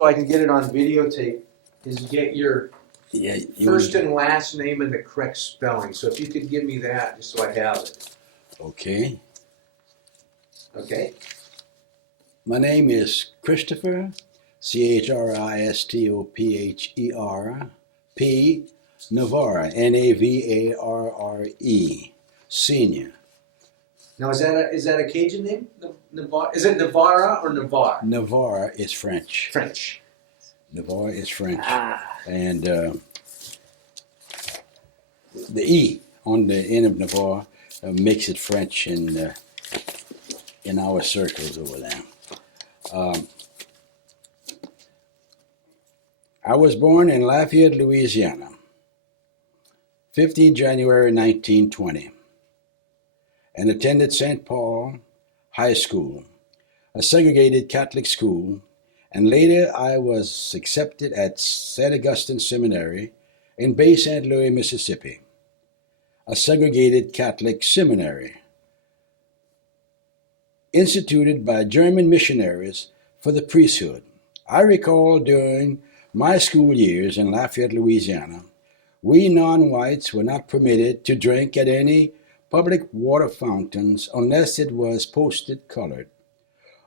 so I can get it on videotape, is get your first and last name and the correct spelling. So if you could give me that, just so I have it. Okay. Okay. My name is Christopher, Christopher, P. Navarre, Navarre, Senior. Now, is that a Cajun name? Navarre? Is it Navarre or Navarre? Navarre is French. French. Navarre is French. Ah. And the E on the end of Navarre makes it French in our circles over there. I was born in Lafayette, Louisiana, 15 January 1920, and attended St. Paul High School, a segregated Catholic school, and later I was accepted at St. Augustine Seminary in Bay St. Louis, Mississippi, a segregated Catholic seminary instituted by German missionaries for the priesthood. I recall during my school years in Lafayette, Louisiana, we non-whites were not permitted to drink at any public water fountains unless it was posted colored,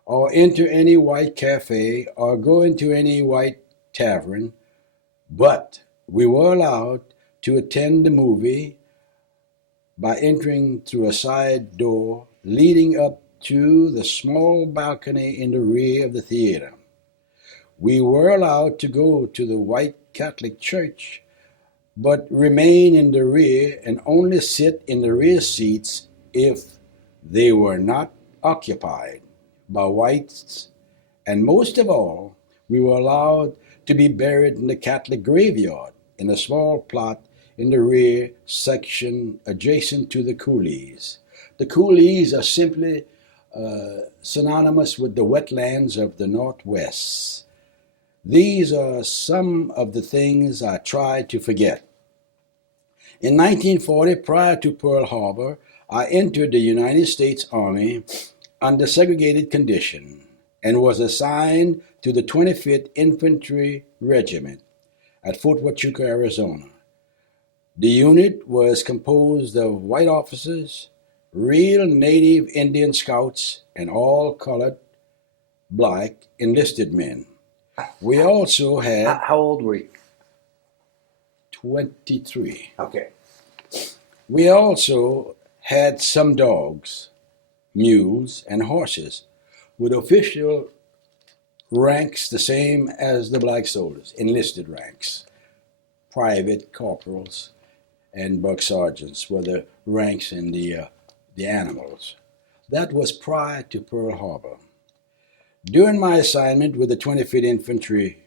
or enter any white cafe or go into any white tavern, but we were allowed to attend the movie by entering through a side door leading up to the small balcony in the rear of the theater. We were allowed to go to the white Catholic church, but remain in the rear and only sit in the rear seats if they were not occupied by whites. And most of all, we were allowed to be buried in the Catholic graveyard in a small plot in the rear section adjacent to the coulees. The coulees are simply synonymous with the wetlands of the Northwest. These are some of the things I tried to forget. In 1940, prior to Pearl Harbor, I entered the United States Army under segregated condition and was assigned to the 25th Infantry Regiment at Fort Huachuca, Arizona. The unit was composed of white officers, real native Indian scouts, and all colored, black enlisted men. We also had... How old were you? 23. Okay. We also had some dogs, mules, and horses, with official ranks the same as the black soldiers, enlisted ranks. Private, corporals, and buck sergeants were the ranks in the animals. That was prior to Pearl Harbor. During my assignment with the 25th Infantry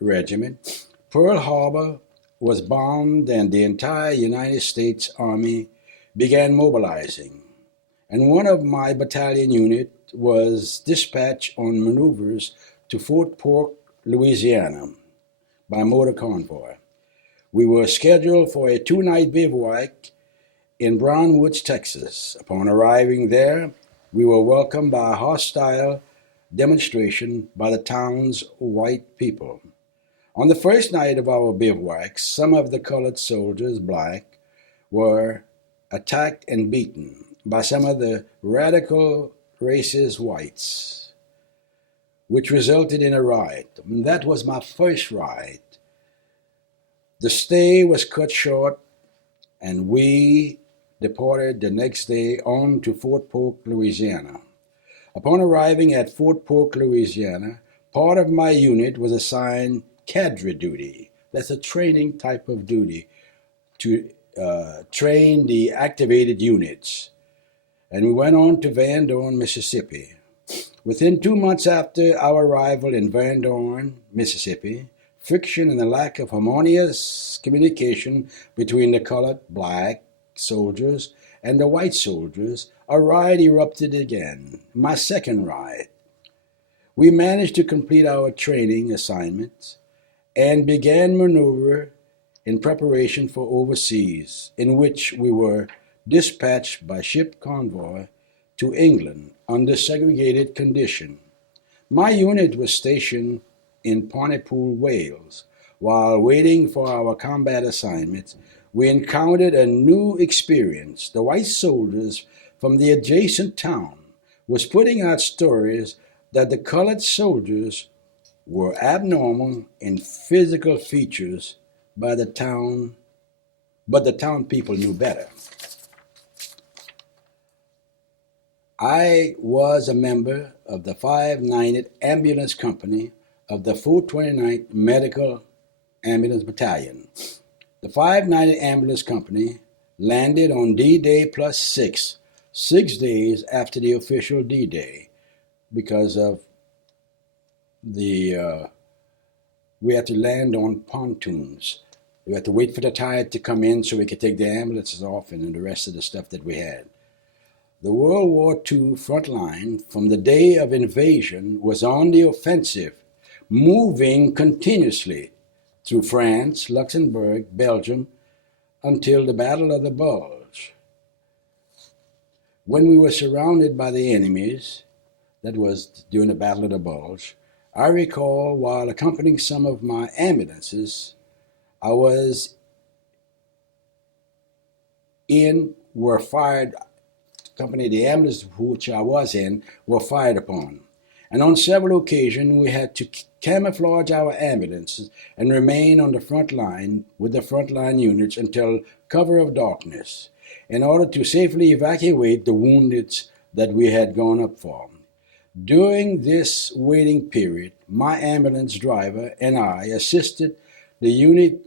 Regiment, Pearl Harbor was bombed and the entire United States Army began mobilizing. And one of my battalion unit was dispatched on maneuvers to Fort Polk, Louisiana by motor convoy. We were scheduled for a 2-night bivouac in Brown Woods, Texas. Upon arriving there, we were welcomed by a hostile demonstration by the town's white people. On the first night of our bivouac, some of the colored soldiers, black, were attacked and beaten by some of the radical racist whites, which resulted in a riot. That was my first riot. The stay was cut short, and we departed the next day on to Fort Polk, Louisiana. Upon arriving at Fort Polk, Louisiana, part of my unit was assigned cadre duty. That's a training type of duty to train the activated units. And we went on to Van Dorn, Mississippi. Within 2 months after our arrival in Van Dorn, Mississippi, friction and the lack of harmonious communication between the colored black soldiers and the white soldiers, a riot erupted again, my second riot. We managed to complete our training assignments and began maneuver in preparation for overseas, in which we were dispatched by ship convoy to England under segregated condition. My unit was stationed in Pontypool, Wales, while waiting for our combat assignments, we encountered a new experience. The white soldiers from the adjacent town was putting out stories that the colored soldiers were abnormal in physical features by the town, but the town people knew better. I was a member of the 590th Ambulance Company of the 429th Medical Ambulance Battalion. The 590th Ambulance Company landed on D-Day plus 6 days after the official D-Day, because of we had to land on pontoons. We had to wait for the tide to come in so we could take the ambulances off and the rest of the stuff that we had. The World War II front line from the day of invasion was on the offensive, moving continuously through France, Luxembourg, Belgium, until the Battle of the Bulge. When we were surrounded by the enemies, that was during the Battle of the Bulge, I recall while accompanying some of my ambulances, were fired. Company, the ambulance which I was in, were fired upon. And on several occasions, we had to camouflage our ambulances and remain on the front line with the frontline units until cover of darkness, in order to safely evacuate the wounded that we had gone up for. During this waiting period, my ambulance driver and I assisted the unit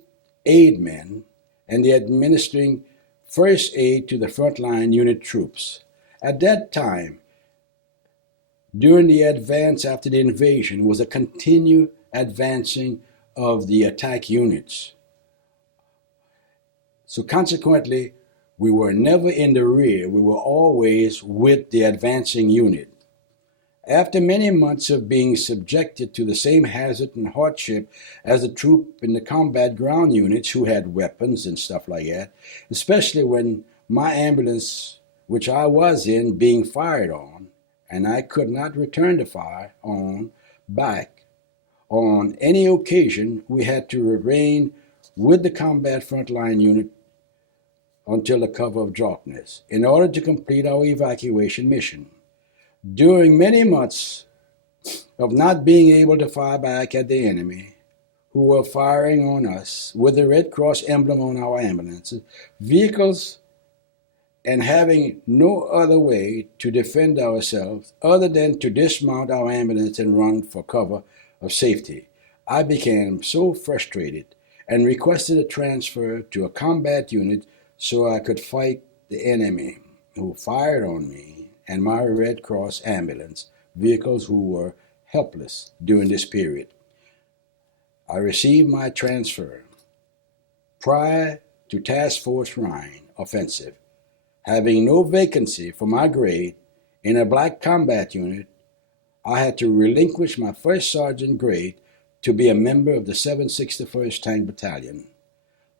aidmen and the administering first aid to the frontline unit troops. At that time, during the advance after the invasion, was a continued advancing of the attack units. So consequently, we were never in the rear. We were always with the advancing unit. After many months of being subjected to the same hazard and hardship as the troop in the combat ground units who had weapons and stuff like that, especially when my ambulance, which I was in, being fired on, and I could not return the fire on back on any occasion, we had to remain with the combat frontline unit until the cover of darkness in order to complete our evacuation mission. During many months of not being able to fire back at the enemy, who were firing on us with the Red Cross emblem on our ambulances, vehicles, and having no other way to defend ourselves other than to dismount our ambulance and run for cover of safety, I became so frustrated and requested a transfer to a combat unit so I could fight the enemy who fired on me and my Red Cross ambulance vehicles who were helpless during this period. I received my transfer prior to Task Force Rhine offensive. Having no vacancy for my grade in a black combat unit, I had to relinquish my first sergeant grade to be a member of the 761st Tank Battalion.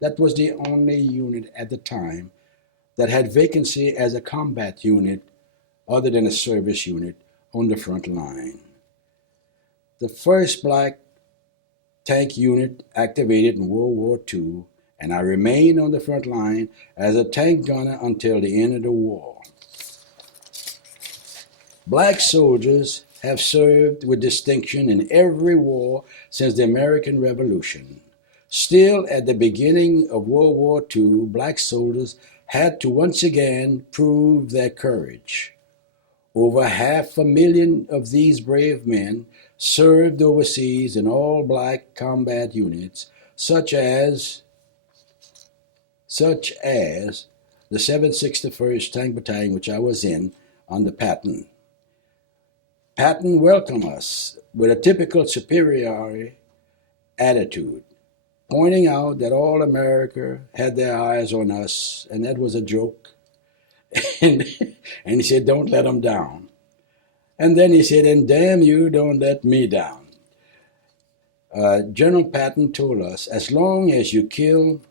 That was the only unit at the time that had vacancy as a combat unit other than a service unit on the front line. The first black tank unit activated in World War II, and I remained on the front line as a tank gunner until the end of the war. Black soldiers have served with distinction in every war since the American Revolution. Still, at the beginning of World War II, black soldiers had to once again prove their courage. Over 500,000 of these brave men served overseas in all-black combat units, such as the 761st Tank Battalion, which I was in, under Patton. Patton welcomed us with a typical superiority attitude, pointing out that all America had their eyes on us, and that was a joke. And he said, don't let them down. And then he said, and damn you, don't let me down. General Patton told us, as long as you kill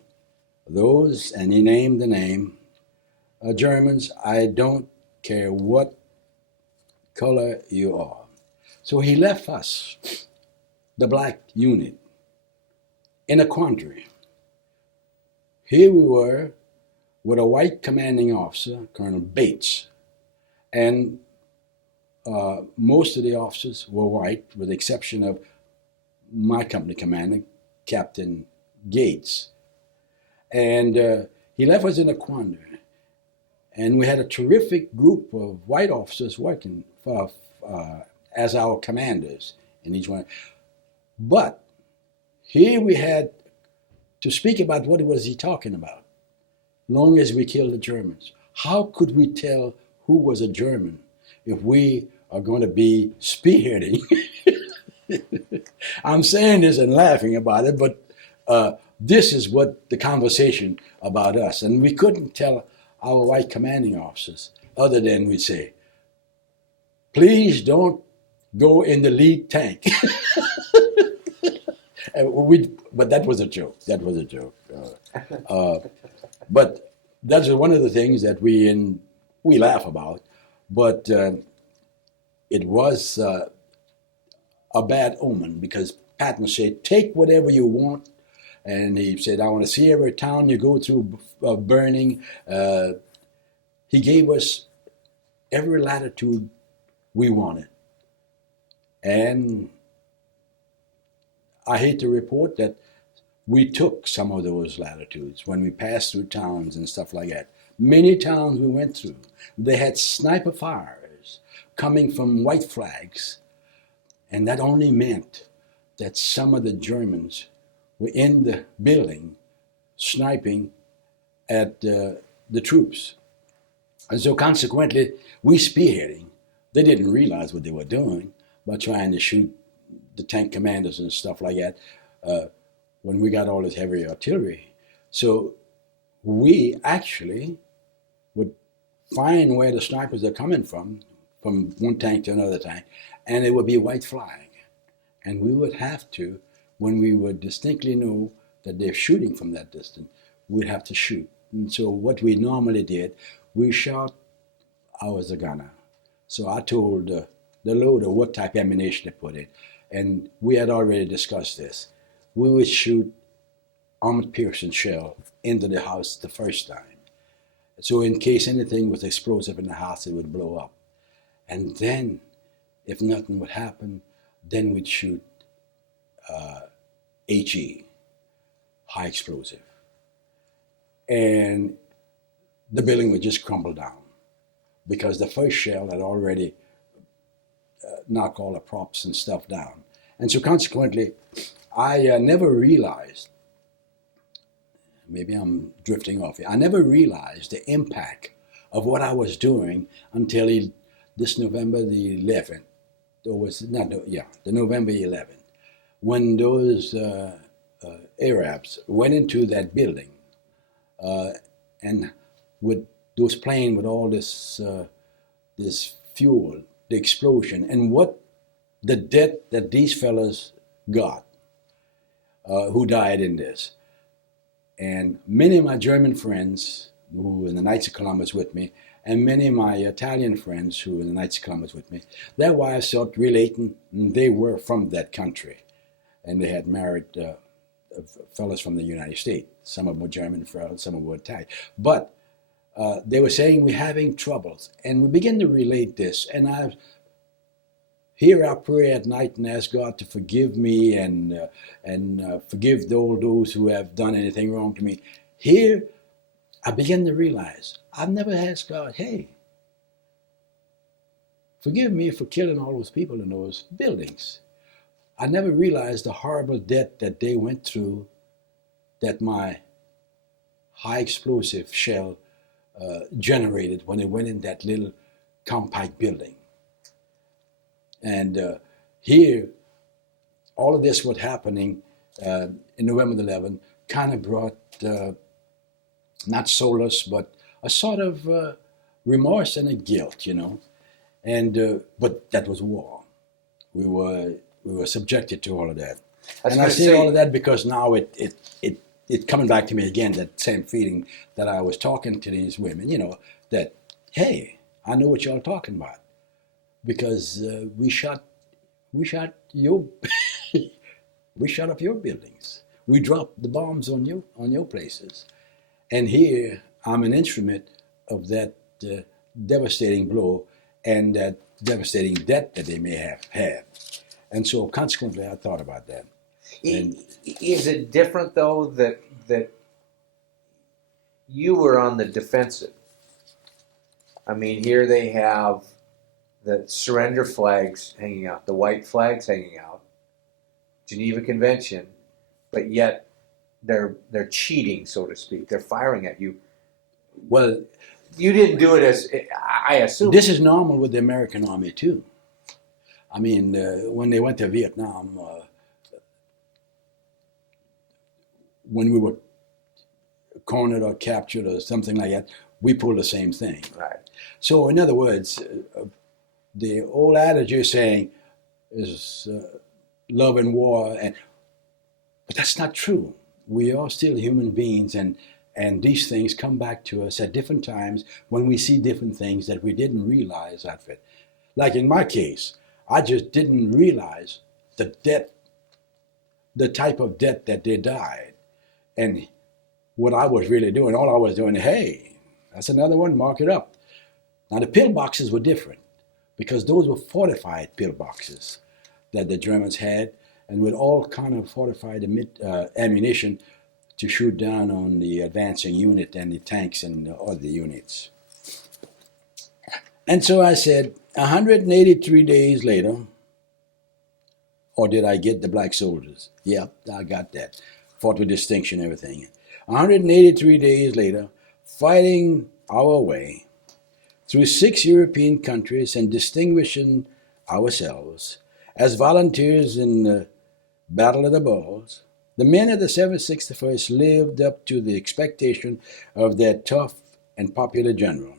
those, and he named the name, Germans, I don't care what color you are. So he left us the black unit in a quandary. Here we were with a white commanding officer, Colonel Bates, and most of the officers were white, with the exception of my company commander, Captain Gates. And he left us in a quandary. And we had a terrific group of white officers working for, as our commanders in each one. But here we had to speak about what was he talking about, long as we killed the Germans. How could we tell who was a German if we are going to be spearheading? I'm saying this and laughing about it, but this is what the conversation about us. And we couldn't tell our white commanding officers other than we'd say, please don't go in the lead tank. But that was a joke. That was a joke. But that's one of the things that we laugh about. But it was a bad omen, because Patton said, take whatever you want. And he said, I want to see every town you go through burning. He gave us every latitude we wanted. And I hate to report that we took some of those latitudes when we passed through towns and stuff like that. Many towns we went through, they had sniper fires coming from white flags. And that only meant that some of the Germans were in the building sniping at the troops. And so consequently, we spearheading, they didn't realize what they were doing by trying to shoot the tank commanders and stuff like that when we got all this heavy artillery. So we actually would find where the snipers are coming from one tank to another tank, and it would be a white flag. And we would have to, when we would distinctly know that they're shooting from that distance, we'd have to shoot. And so what we normally did, we shot, I was a gunner. So I told the loader what type of ammunition to put in. And we had already discussed this. We would shoot armor-piercing shell into the house the first time. So in case anything was explosive in the house, it would blow up. And then, if nothing would happen, then we'd shoot HE, high explosive. And the building would just crumble down, because the first shell had already knocked all the props and stuff down. And so consequently, I never realized, maybe I'm drifting off here, I never realized the impact of what I was doing until this November the 11th, the November 11th, when those Arabs went into that building and with those planes with all this fuel, the explosion, and what the death that these fellas got who died in this. And many of my German friends who were in the Knights of Columbus with me, and many of my Italian friends who were in the Knights of Columbus with me, their wives started relating, and they were from that country. And they had married fellas from the United States. Some of them were German fellas, some of them were Italian. But they were saying, we're having troubles. And we begin to relate this. And I pray at night and ask God to forgive me and forgive all those who have done anything wrong to me. Here, I begin to realize, I've never asked God, hey, forgive me for killing all those people in those buildings. I never realized the horrible death that they went through, that my high explosive shell generated when they went in that little compact building. And here, all of this was happening in November 11th, kind of brought not solace, but a sort of remorse and a guilt, And but that was war. We were subjected to all of that. And I say all of that because now it coming back to me again, that same feeling that I was talking to these women, that, hey, I know what y'all talking about. Because we shot your We shut up your buildings. We dropped the bombs on your places. And here I'm an instrument of that devastating blow and that devastating debt that they may have had. And so consequently, I thought about that. And is it different though that you were on the defensive? I mean, here they have the surrender flags hanging out, the white flags hanging out, Geneva Convention, but yet they're cheating, so to speak. They're firing at you. well, You didn't do it as I assume. this is normal with the American Army too. I mean, when they went to Vietnam, when we were cornered or captured or something like that, we pulled the same thing. Right. So, in other words, the old adage you're saying is love and war, but that's not true. We are still human beings, and these things come back to us at different times when we see different things that we didn't realize at it. Like in my case, I just didn't realize the debt, the type of debt that they died, and what I was really doing. All I was doing, hey, that's another one, mark it up. Now the pillboxes were different because those were fortified pillboxes that the Germans had, and with all kind of fortified ammunition to shoot down on the advancing unit and the tanks and the other units. And so I said, 183 days later, or did I get the black soldiers? Yeah, I got that. Fought with distinction, everything. 183 days later, fighting our way through 6 European countries and distinguishing ourselves as volunteers in the Battle of the Bulge, the men of the 761st lived up to the expectation of their tough and popular general.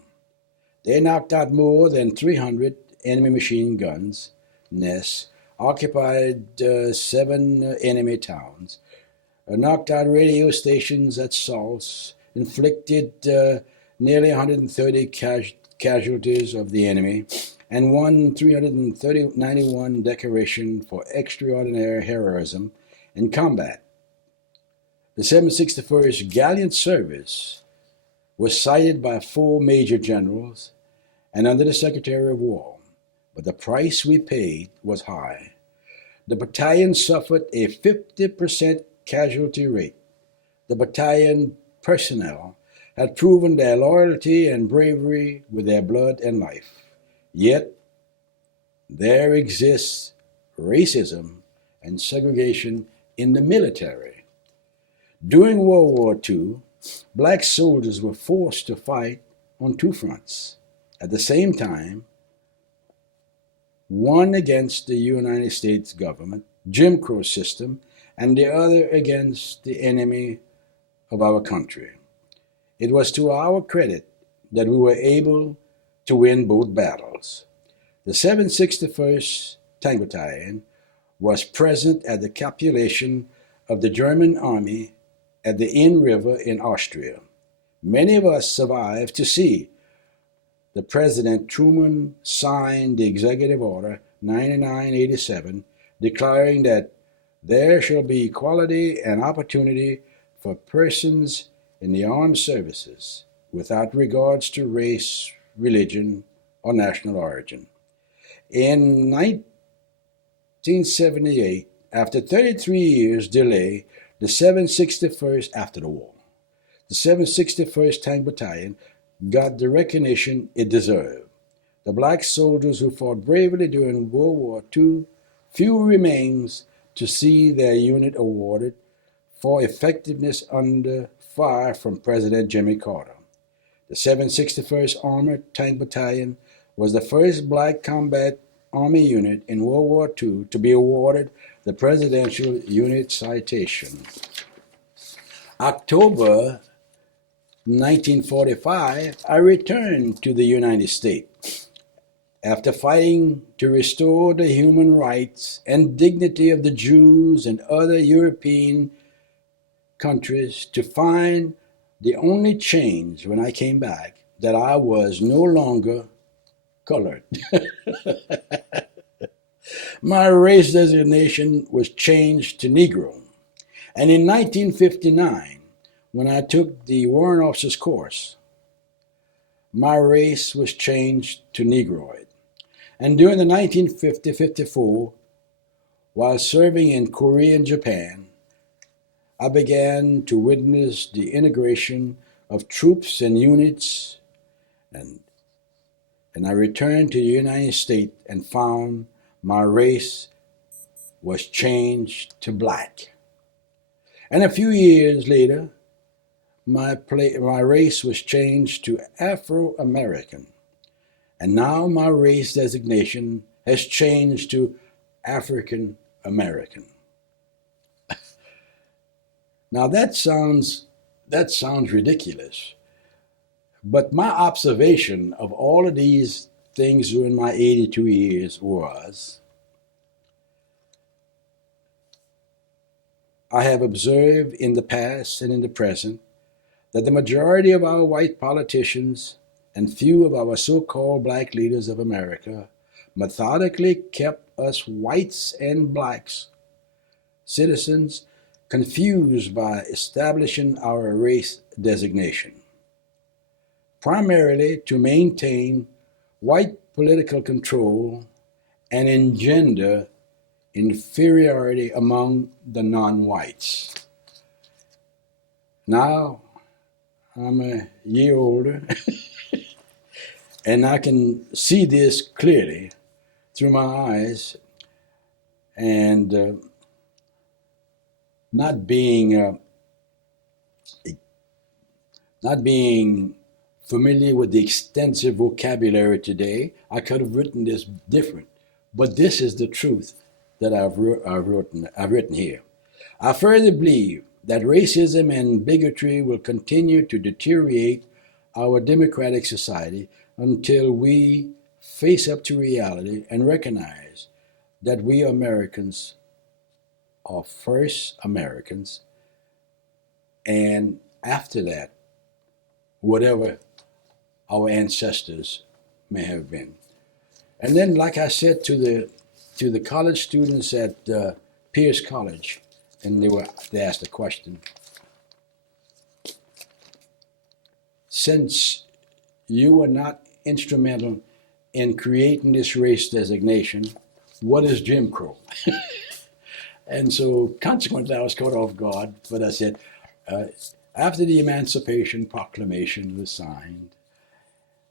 They knocked out more than 300 enemy machine guns, nests, occupied 7 enemy towns, knocked out radio stations at Salts, inflicted nearly 130 casualties of the enemy, and won 391 decoration for extraordinary heroism in combat. The 761st gallant service was cited by 4 major generals and under the Secretary of War, but the price we paid was high. The battalion suffered a 50% casualty rate. The battalion personnel had proven their loyalty and bravery with their blood and life. Yet, there exists racism and segregation in the military. During World War II, black soldiers were forced to fight on 2 fronts. At the same time, one against the United States government, Jim Crow system, and the other against the enemy of our country. It was to our credit that we were able to win both battles. The 761st Tank Battalion was present at the capitulation of the German army at the Inn River in Austria. Many of us survived to see the President Truman sign the Executive Order 9987 declaring that there shall be equality and opportunity for persons in the armed services without regards to race, religion, or national origin. In 1978, after 33 years delay, the 761st, after the war, the 761st Tank Battalion got the recognition it deserved. The black soldiers who fought bravely during World War II, few remains to see their unit awarded for effectiveness under fire from President Jimmy Carter. The 761st Armored Tank Battalion was the first black combat army unit in World War II to be awarded the Presidential Unit Citation. October 1945, I returned to the United States after fighting to restore the human rights and dignity of the Jews and other European countries, to find the only change when I came back that I was no longer colored. My race designation was changed to Negro. And in 1959, when I took the warrant officer's course, my race was changed to Negroid. And during the 1950-54, while serving in Korea and Japan, I began to witness the integration of troops and units, and I returned to the United States and found my race was changed to black. And a few years later, my race was changed to Afro-American. And now my race designation has changed to African American. Now that sounds ridiculous. But my observation of all of these things during my 82 years was, I have observed in the past and in the present that the majority of our white politicians and few of our so-called black leaders of America methodically kept us whites and blacks, citizens, confused by establishing our race designation, primarily to maintain white political control and engender inferiority among the non-whites. Now, I'm a year older, and I can see this clearly through my eyes, and not being familiar with the extensive vocabulary today, I could have written this different. But this is the truth that I've written here. I further believe that racism and bigotry will continue to deteriorate our democratic society until we face up to reality and recognize that we Americans are first Americans, and after that, whatever our ancestors may have been. And then, like I said to the college students at Pierce College, and they asked a question. Since you were not instrumental in creating this race designation, what is Jim Crow? And so consequently I was caught off guard, but I said, after the Emancipation Proclamation was signed,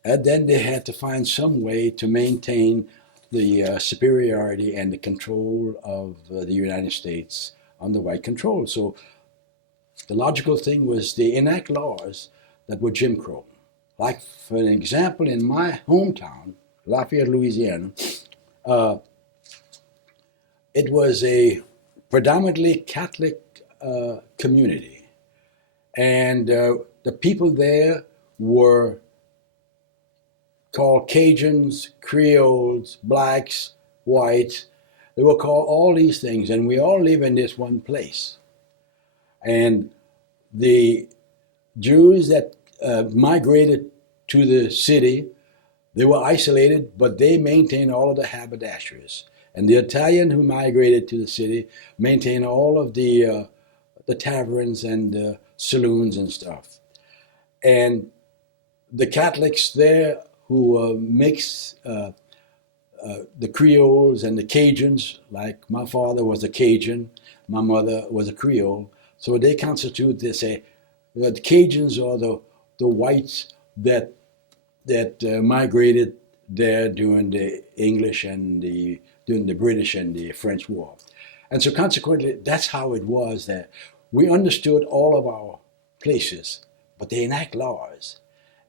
then they had to find some way to maintain the superiority and the control of the United States under white control. So the logical thing was they enact laws that were Jim Crow. Like, for an example, in my hometown, Lafayette, Louisiana, it was a predominantly Catholic community. And the people there were called Cajuns, Creoles, blacks, whites. They were called all these things, and we all live in this one place. And the Jews that migrated to the city, they were isolated, but they maintained all of the haberdasheries. And the Italian who migrated to the city maintained all of the taverns and saloons and stuff. And the Catholics there who mixed the Creoles and the Cajuns, like my father was a Cajun, my mother was a Creole, so they constitute, they say, the Cajuns are the whites that migrated there during the English and during the British and the French War. And so consequently, that's how it was that we understood all of our places, but they enact laws.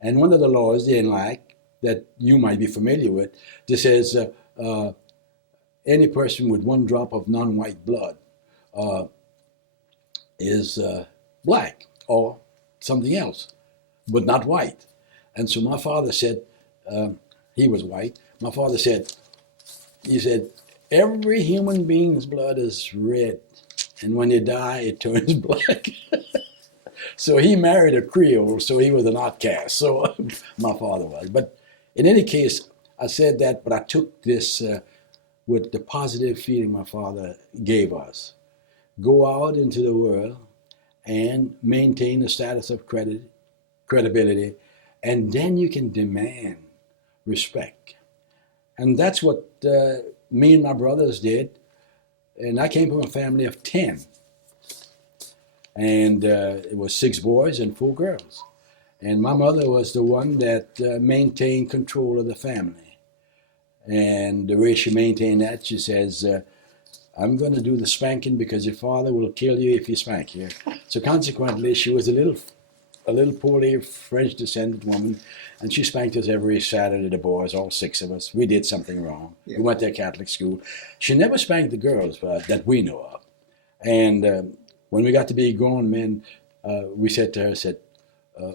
And one of the laws they enact that you might be familiar with, this says any person with one drop of non-white blood is black or something else, but not white. And so my father said, he was white, my father said, he said, every human being's blood is red, and when they die, it turns black. So he married a Creole, so he was an outcast. So my father was. But in any case, I said that, but I took this with the positive feeling my father gave us. Go out into the world and maintain a status of credibility, and then you can demand respect. And that's what me and my brothers did. And I came from a family of 10. And it was 6 boys and 4 girls. And my mother was the one that maintained control of the family. And the way she maintained that, she says, I'm going to do the spanking because your father will kill you if you spank you. So consequently, she was a little poorly French descended woman, and she spanked us every Saturday, the boys, all 6 of us. We did something wrong. Yeah. We went to a Catholic school. She never spanked the girls that we know of. And when we got to be grown men, we said to her,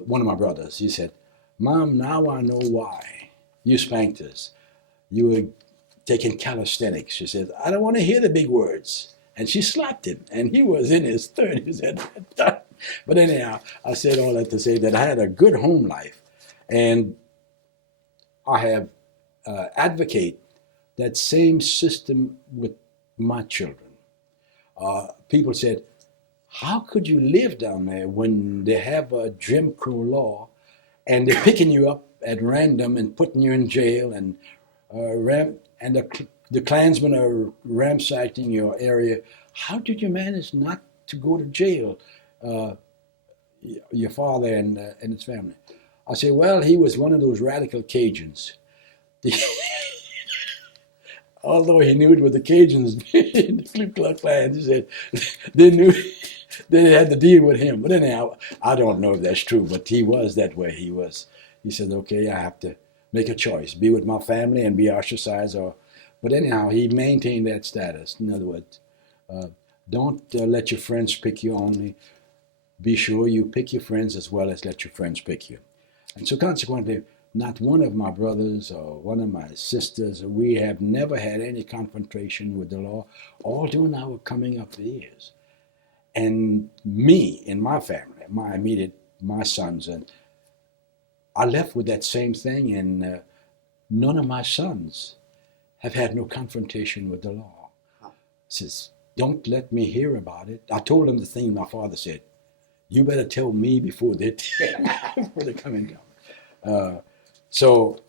one of my brothers, he said, Mom, now I know why you spanked us. You were taking calisthenics. She said, I don't want to hear the big words. And she slapped him, and he was in his 30s at that time. But anyhow, I said all that to say that I had a good home life, and I have advocate that same system with my children. People said, how could you live down there when they have a Jim Crow law and they're picking you up at random and putting you in jail, and the Klansmen are ransacking your area? How did you manage not to go to jail, your father and his family? I say, well, he was one of those radical Cajuns. Although he knew it was the Cajuns, the Ku Klux Klan, he said they knew they had to deal with him. But anyhow, I don't know if that's true, but he was that way. He said, okay, I have to make a choice, be with my family and be ostracized. But anyhow, he maintained that status. In other words, don't let your friends pick you only. Be sure you pick your friends as well as let your friends pick you. And so consequently, not one of my brothers or one of my sisters, we have never had any confrontation with the law, all during our coming up years. And me, in my family, my sons, and I left with that same thing, and none of my sons have had no confrontation with the law. Says, don't let me hear about it. I told them the thing my father said. You better tell me before they're coming down. So,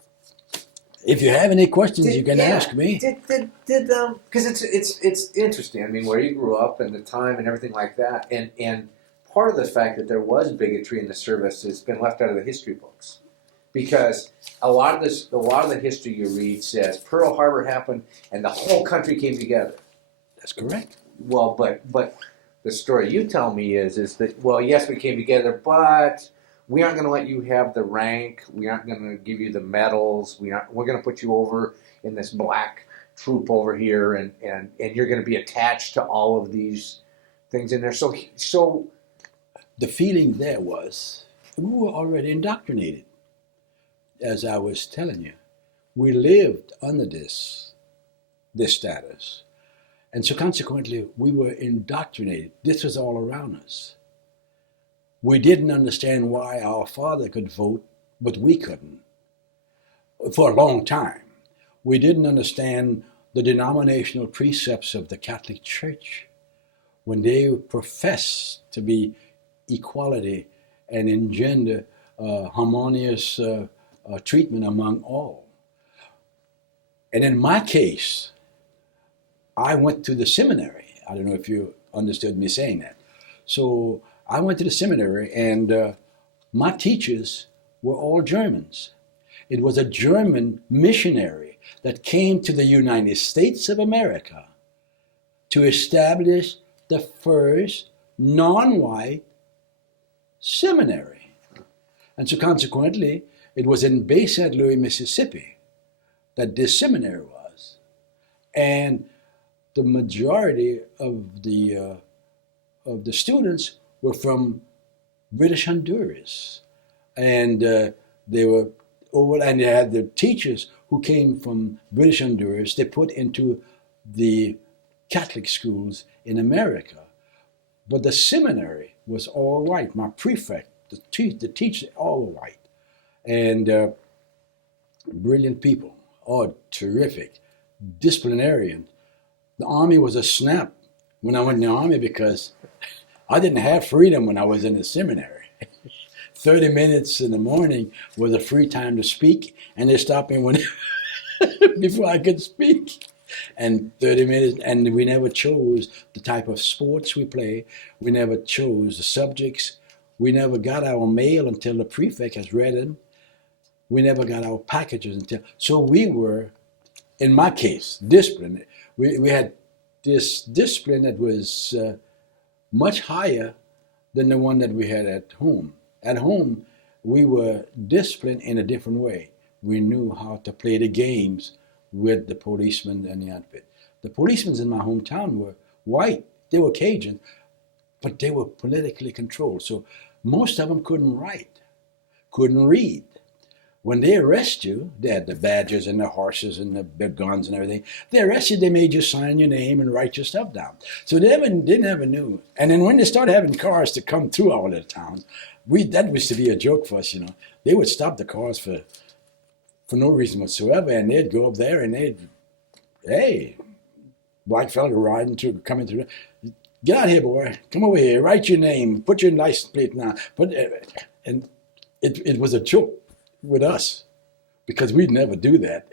if you have any questions, you can ask me. Because it's interesting. I mean, where you grew up and the time and everything like that, and part of the fact that there was bigotry in the service has been left out of the history books, because a lot of the history you read says Pearl Harbor happened and the whole country came together. That's correct. Well, but the story you tell me is that, well, yes, we came together, but we aren't going to let you have the rank. We aren't going to give you the medals. We're going to put you over in this black troop over here, and you're going to be attached to all of these things in there. So the feeling there was we were already indoctrinated. As I was telling you, we lived under this status. And so consequently, we were indoctrinated. This was all around us. We didn't understand why our father could vote, but we couldn't. For a long time, we didn't understand the denominational precepts of the Catholic Church when they profess to be equality and engender harmonious treatment among all. And in my case, I went to the seminary. I don't know if you understood me saying that. So I went to the seminary, and my teachers were all Germans. It was a German missionary that came to the United States of America to establish the first non-white seminary. And so consequently, it was in Bay St. Louis, Mississippi, that this seminary was. And the majority of the students were from British Honduras, and they were over, and they had the teachers who came from British Honduras. They put into the Catholic schools in America, but the seminary was all white. My prefect, the teachers, all were white, and brilliant people, all terrific. disciplinarian. The Army was a snap when I went in the Army because I didn't have freedom when I was in the seminary. 30 minutes in the morning was a free time to speak, and they stopped me when before I could speak. And 30 minutes, and we never chose the type of sports we play. We never chose the subjects. We never got our mail until the prefect has read them. We never got our packages until, so we were, in my case, disciplined. We had this discipline that was much higher than the one that we had at home. At home, we were disciplined in a different way. We knew how to play the games with the policemen and the outfit. The policemen in my hometown were white. They were Cajun, but they were politically controlled. So most of them couldn't write, couldn't read. When they arrest you, they had the badges and the horses and the guns and everything. They arrest you, they made you sign your name and write your stuff down. So they never knew. And then when they started having cars to come through all the towns, that was to be a joke for us, you know. They would stop the cars for no reason whatsoever, and they'd go up there and hey, black fella coming through. Get out here, boy. Come over here. Write your name. Put your license plate now. And it was a joke with us because we'd never do that.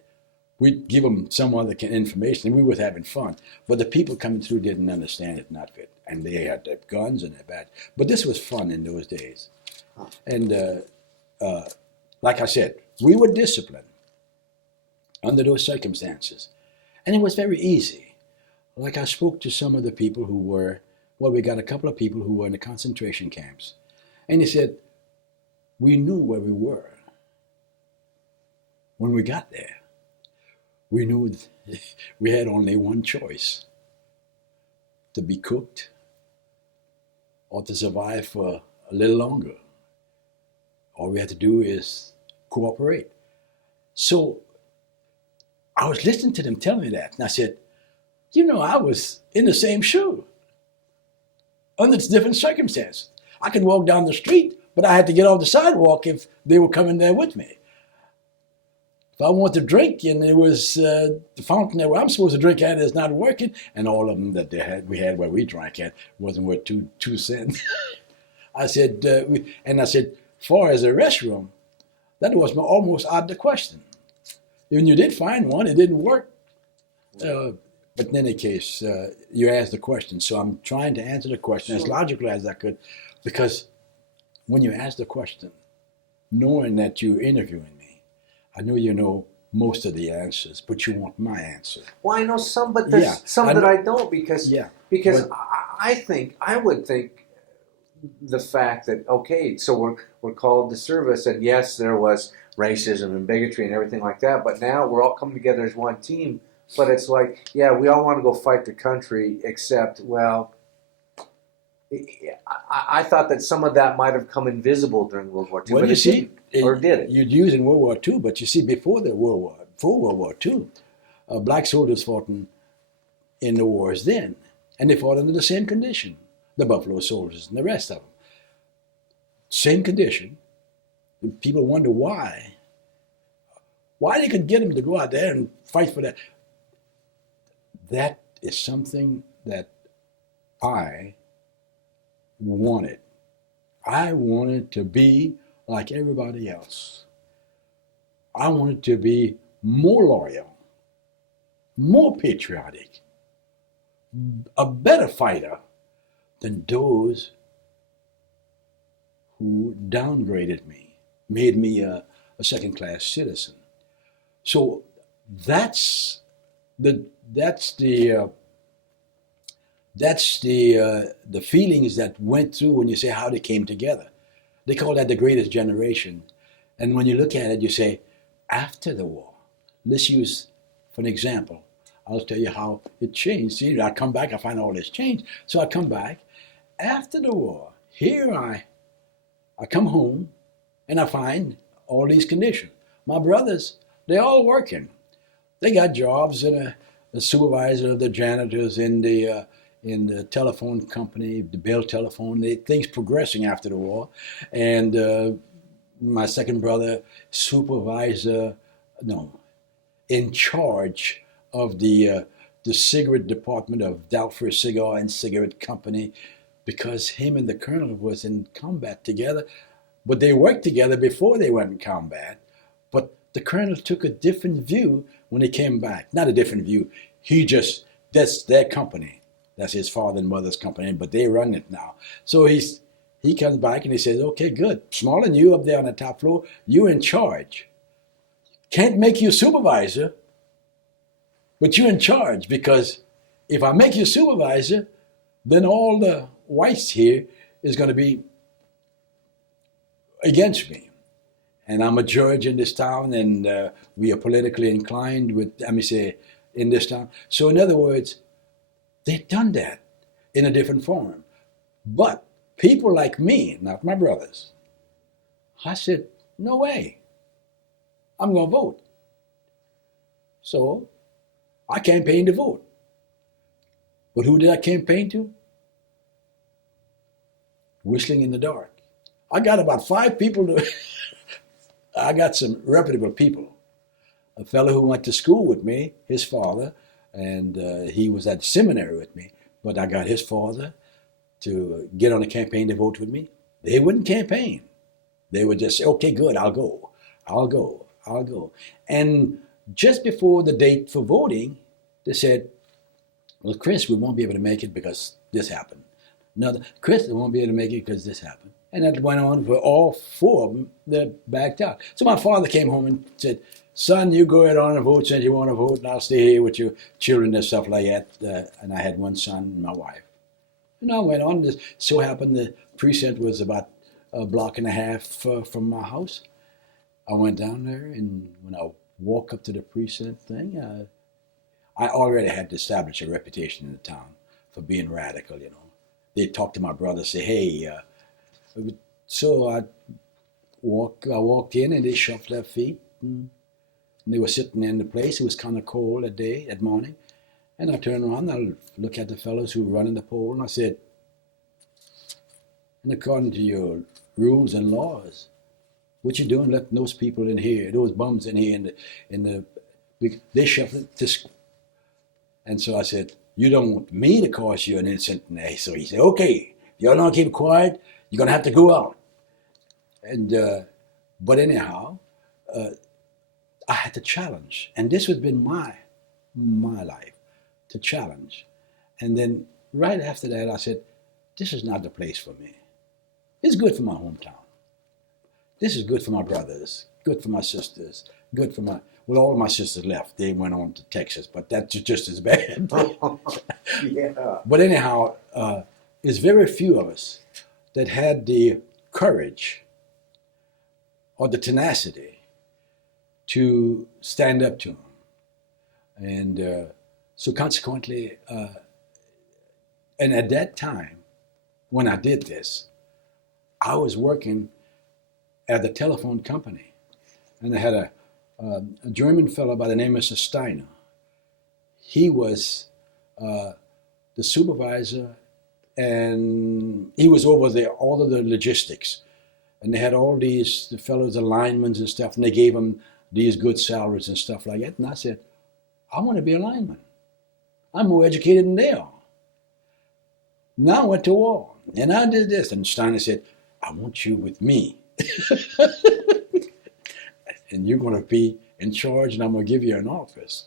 We'd give them some other information and we was having fun. But the people coming through didn't understand it, not fit. And they had their guns and their badge. But this was fun in those days. And like I said, we were disciplined under those circumstances. And it was very easy. Like I spoke to some of the people who were, we got a couple of people who were in the concentration camps. And they said, we knew where we were. When we got there, we knew we had only one choice: to be cooked or to survive for a little longer. All we had to do is cooperate. So I was listening to them tell me that, and I said, you know, I was in the same shoe under different circumstances. I could walk down the street, but I had to get off the sidewalk if they were coming there with me. If I wanted to drink and there was the fountain that I'm supposed to drink at is not working, and all of them that we had where we drank at wasn't worth 2 cents. I said, far as a restroom, that was almost out of the question. When you did find one, it didn't work. But in any case, you asked the question, so I'm trying to answer the question as logically as I could, because when you ask the question, knowing that you're interviewing me, I know you know most of the answers, but you want my answer. Well, I know some, but there's some that I don't because I would think the fact that, okay, so we're called to service, and yes, there was racism and bigotry and everything like that, but now we're all coming together as one team. But it's like, yeah, we all want to go fight the country, except, well, I thought that some of that might have come invisible during World War II. Well, but you see, or did it? You'd use in World War II, but you see, before World War II, black soldiers fought in the wars then, and they fought under the same condition. The Buffalo Soldiers and the rest of them. Same condition. People wonder why. Why they could get them to go out there and fight for that. That is something that I wanted. I wanted to be like everybody else. I wanted to be more loyal, more patriotic, a better fighter than those who downgraded me, made me a second-class citizen. So that's the feelings that went through when you say how they came together. They call that the greatest generation. And when you look at it, you say, after the war, let's use for an example. I'll tell you how it changed. See, I come back, I find all this changed. So I come back. After the war, here I come home, and I find all these conditions. My brothers, they're all working. They got jobs, and the supervisor of the janitors in the telephone company, the Bell Telephone. Things progressing after the war. And my second brother, in charge of the cigarette department of Dalfer Cigar and Cigarette Company, because him and the colonel was in combat together. But they worked together before they went in combat. But the colonel took a different view when he came back. Not a different view. That's their company. That's his father and mother's company, but they run it now. So he comes back and he says, okay, good. Small, you up there on the top floor, you're in charge. Can't make you supervisor, but you're in charge, because if I make you supervisor, then all the whites here is going to be against me. And I'm a judge in this town, and we are politically inclined in this town. So in other words, they've done that in a different form. But people like me, not my brothers, I said, no way. I'm going to vote. So I campaigned to vote. But who did I campaign to? Whistling in the dark. I got about 5 people I got some reputable people. A fellow who went to school with me, his father, and he was at seminary with me, but I got his father to get on a campaign to vote with me. They wouldn't campaign. They would just say, okay, good, I'll go. And just before the date for voting, they said, well, Chris, we won't be able to make it because this happened. Another, Chris, we won't be able to make it because this happened. And that went on for all 4 of them that backed out. So my father came home and said, son, you go ahead on and vote since you want to vote, and I'll stay here with your children and stuff like that. And I had 1 son and my wife. And I went on. It so happened the precinct was about a block and a half from my house. I went down there, and when I walked up to the precinct thing, I already had to establish a reputation in the town for being radical, They talked to my brother, say, hey. So I walked in, and they shuffled their feet. And they were sitting in the place. It was kind of cold that morning. And I turned around, and I looked at the fellows who were running the poll, and I said, and according to your rules and laws, what you doing letting those people in here, those bums in here, they shuffled this. And so I said, you don't want me to cause you an incident. So he said, okay, y'all don't keep quiet, you're going to have to go out. And but anyhow, I had to challenge. And this has been my life, to challenge. And then right after that, I said, this is not the place for me. It's good for my hometown. This is good for my brothers, good for my sisters, good for all of my sisters left. They went on to Texas, but that's just as bad. Yeah. But anyhow, there's very few of us that had the courage or the tenacity to stand up to them. And so consequently, and at that time, when I did this, I was working at the telephone company. And I had a German fellow by the name of Mr. Steiner. He was the supervisor, and he was over there, all of the logistics. And they had all the fellows, the linemen and stuff, and they gave them these good salaries and stuff like that. And I said, I want to be a lineman. I'm more educated than they are. Now I went to war, and I did this. And Steiner said, I want you with me. And you're going to be in charge, and I'm going to give you an office.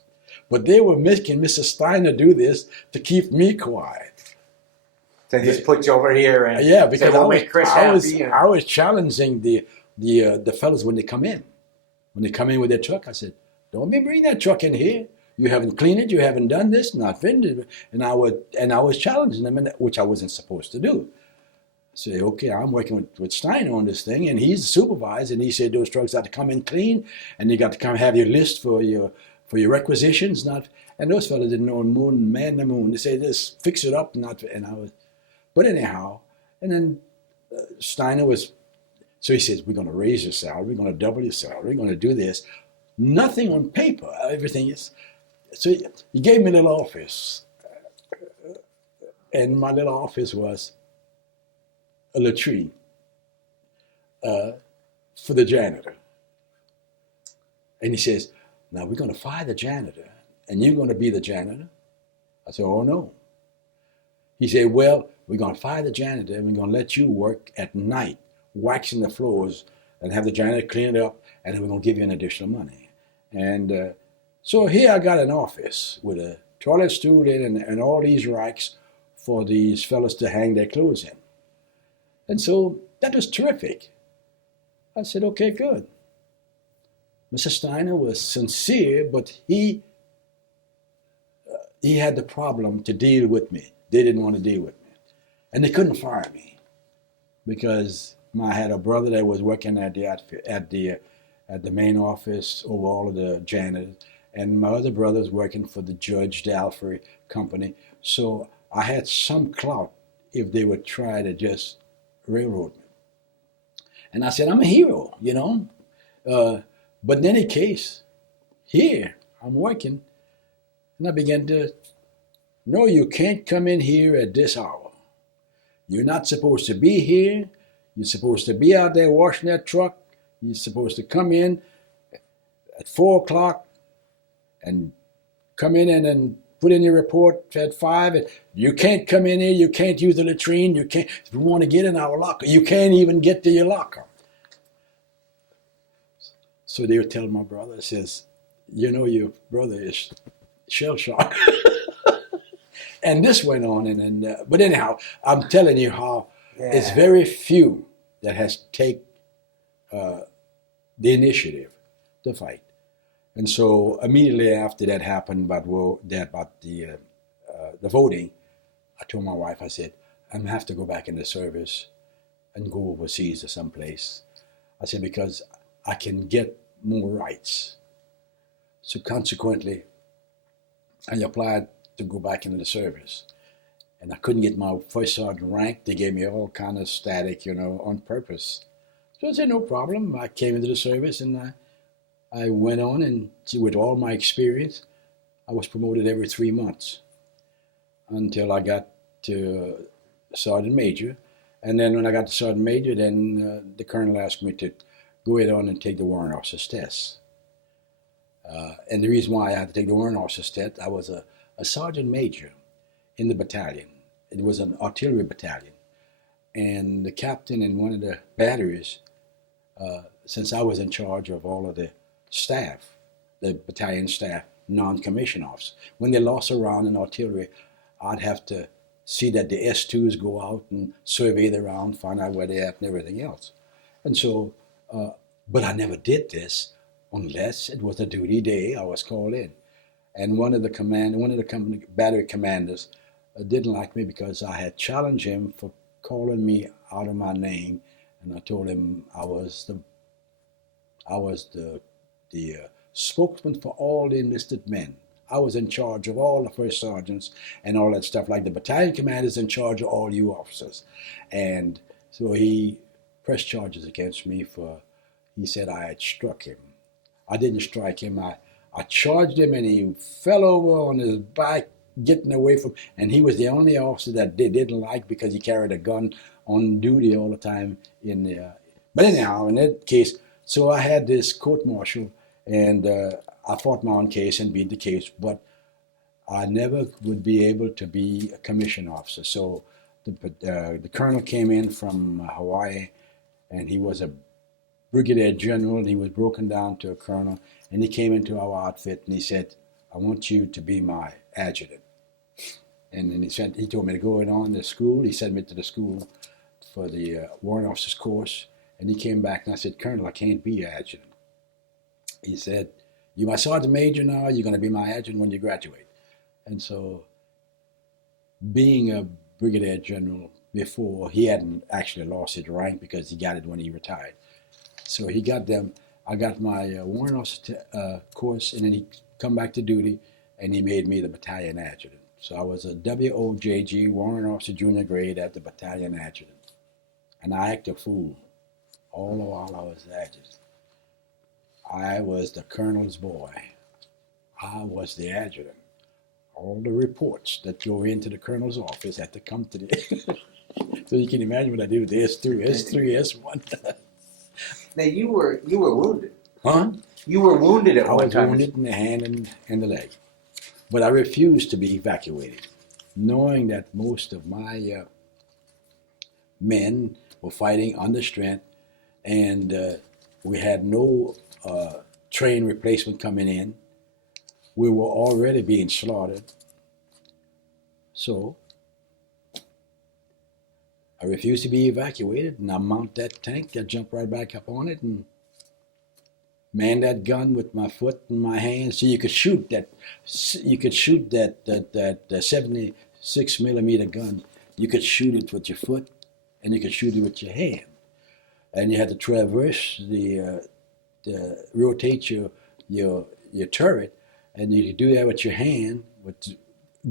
But they were making Mr. Steiner do this to keep me quiet. To just put you over here and because say, we'll make Chris happy. I was challenging the fellas when they come in. When they come in with their truck, I said, don't bring that truck in here. You haven't cleaned it. You haven't done this. Not finished. And I was challenging them, which I wasn't supposed to do. Say, okay, I'm working with Steiner on this thing, and he's the supervisor, and he said those trucks have to come in clean, and you got to come have your list for your requisitions. And those fellas didn't know more than man the moon. They say, just fix it up, but anyhow, and then Steiner was, so he says, we're going to raise your salary, we're going to double your salary, we're going to do this. Nothing on paper, everything is, so he gave me a little office, and my little office was a latrine for the janitor. And he says, now we're going to fire the janitor, and you're going to be the janitor? I said, oh, no. He said, well, we're going to fire the janitor and we're going to let you work at night, waxing the floors and have the janitor clean it up, and then we're going to give you an additional money. And so here I got an office with a toilet stool in and all these racks for these fellas to hang their clothes in. And so that was terrific. I said, okay, good. Mr. Steiner was sincere, but he had the problem to deal with me. They didn't want to deal with me. And they couldn't fire me because I had a brother that was working at the main office over all of the janitors, and my other brother was working for the Judge Dalfrey company. So I had some clout if they would try to just railroad me. And I said, I'm a hero, you know. But in any case, here I'm working, and I began to, no, you can't come in here at this hour. You're not supposed to be here. You're supposed to be out there washing that truck. You're supposed to come in at 4 o'clock and come in and then put in your report at 5. You can't come in here. You can't use the latrine. You can't, if you want to get in our locker, you can't even get to your locker. So they would tell my brother, says, you know, your brother is shell-shocked. And this went on. But anyhow, I'm telling you how it's very few that has taken the initiative to fight. And so immediately after that happened about the voting, I told my wife, I said, I'm going to have to go back in the service and go overseas to someplace. I said, because I can get more rights. So consequently, I applied to go back into the service. And I couldn't get my first sergeant rank. They gave me all kind of static, you know, on purpose. So I said, no problem. I came into the service and I went on, and with all my experience, I was promoted every 3 months until I got to sergeant major. And then when I got to sergeant major, then the colonel asked me to go ahead on and take the warrant officer's test. And the reason why I had to take the warrant officer's test, I was a sergeant major in the battalion. It was an artillery battalion. And the captain in one of the batteries, since I was in charge of all of the staff, the battalion staff, non-commissioned officers, when they lost a round in artillery, I'd have to see that the S2s go out and survey the round, find out where they're at and everything else. And so, but I never did this unless it was a duty day I was called in. And one of the company battery commanders didn't like me because I had challenged him for calling me out of my name, and I told him I was the spokesman for all the enlisted men. I was in charge of all the first sergeants and all that stuff, like the battalion commander is in charge of all you officers. And so he pressed charges against me he said I had struck him. I didn't strike him. I charged him and he fell over on his back, getting away from, and he was the only officer that they didn't like because he carried a gun on duty all the time but anyhow, in that case, so I had this court-martial, and I fought my own case and beat the case, but I never would be able to be a commissioned officer. So the colonel came in from Hawaii, and he was a brigadier general, and he was broken down to a colonel, and he came into our outfit, and he said, I want you to be my adjutant. And then he told me to go on to school. He sent me to the school for the warrant officer's course, and he came back, and I said, Colonel, I can't be your adjutant. He said, you're my sergeant major now, you're going to be my adjutant when you graduate. And so being a brigadier general before, he hadn't actually lost his rank because he got it when he retired. So he got them. I got my warrant officer course, and then he come back to duty, and he made me the battalion adjutant. So I was a WOJG, warrant officer junior grade at the battalion adjutant. And I acted a fool all the while I was the adjutant. I was the colonel's boy. I was the adjutant. All the reports that go into the colonel's office had to come to the... So you can imagine what I did with the S2, S3, S1. Now you were wounded. Huh? You were wounded at one time. I was wounded in the hand and the leg. But I refused to be evacuated, knowing that most of my men were fighting under strength, and we had no train replacement coming in. We were already being slaughtered. So I refused to be evacuated, and I mount that tank. I jump right back up on it and man that gun with my foot and my hand, so you could shoot that. You could shoot that 76 millimeter gun. You could shoot it with your foot, and you could shoot it with your hand. And you had to traverse the rotate your turret, and you could do that with your hand, with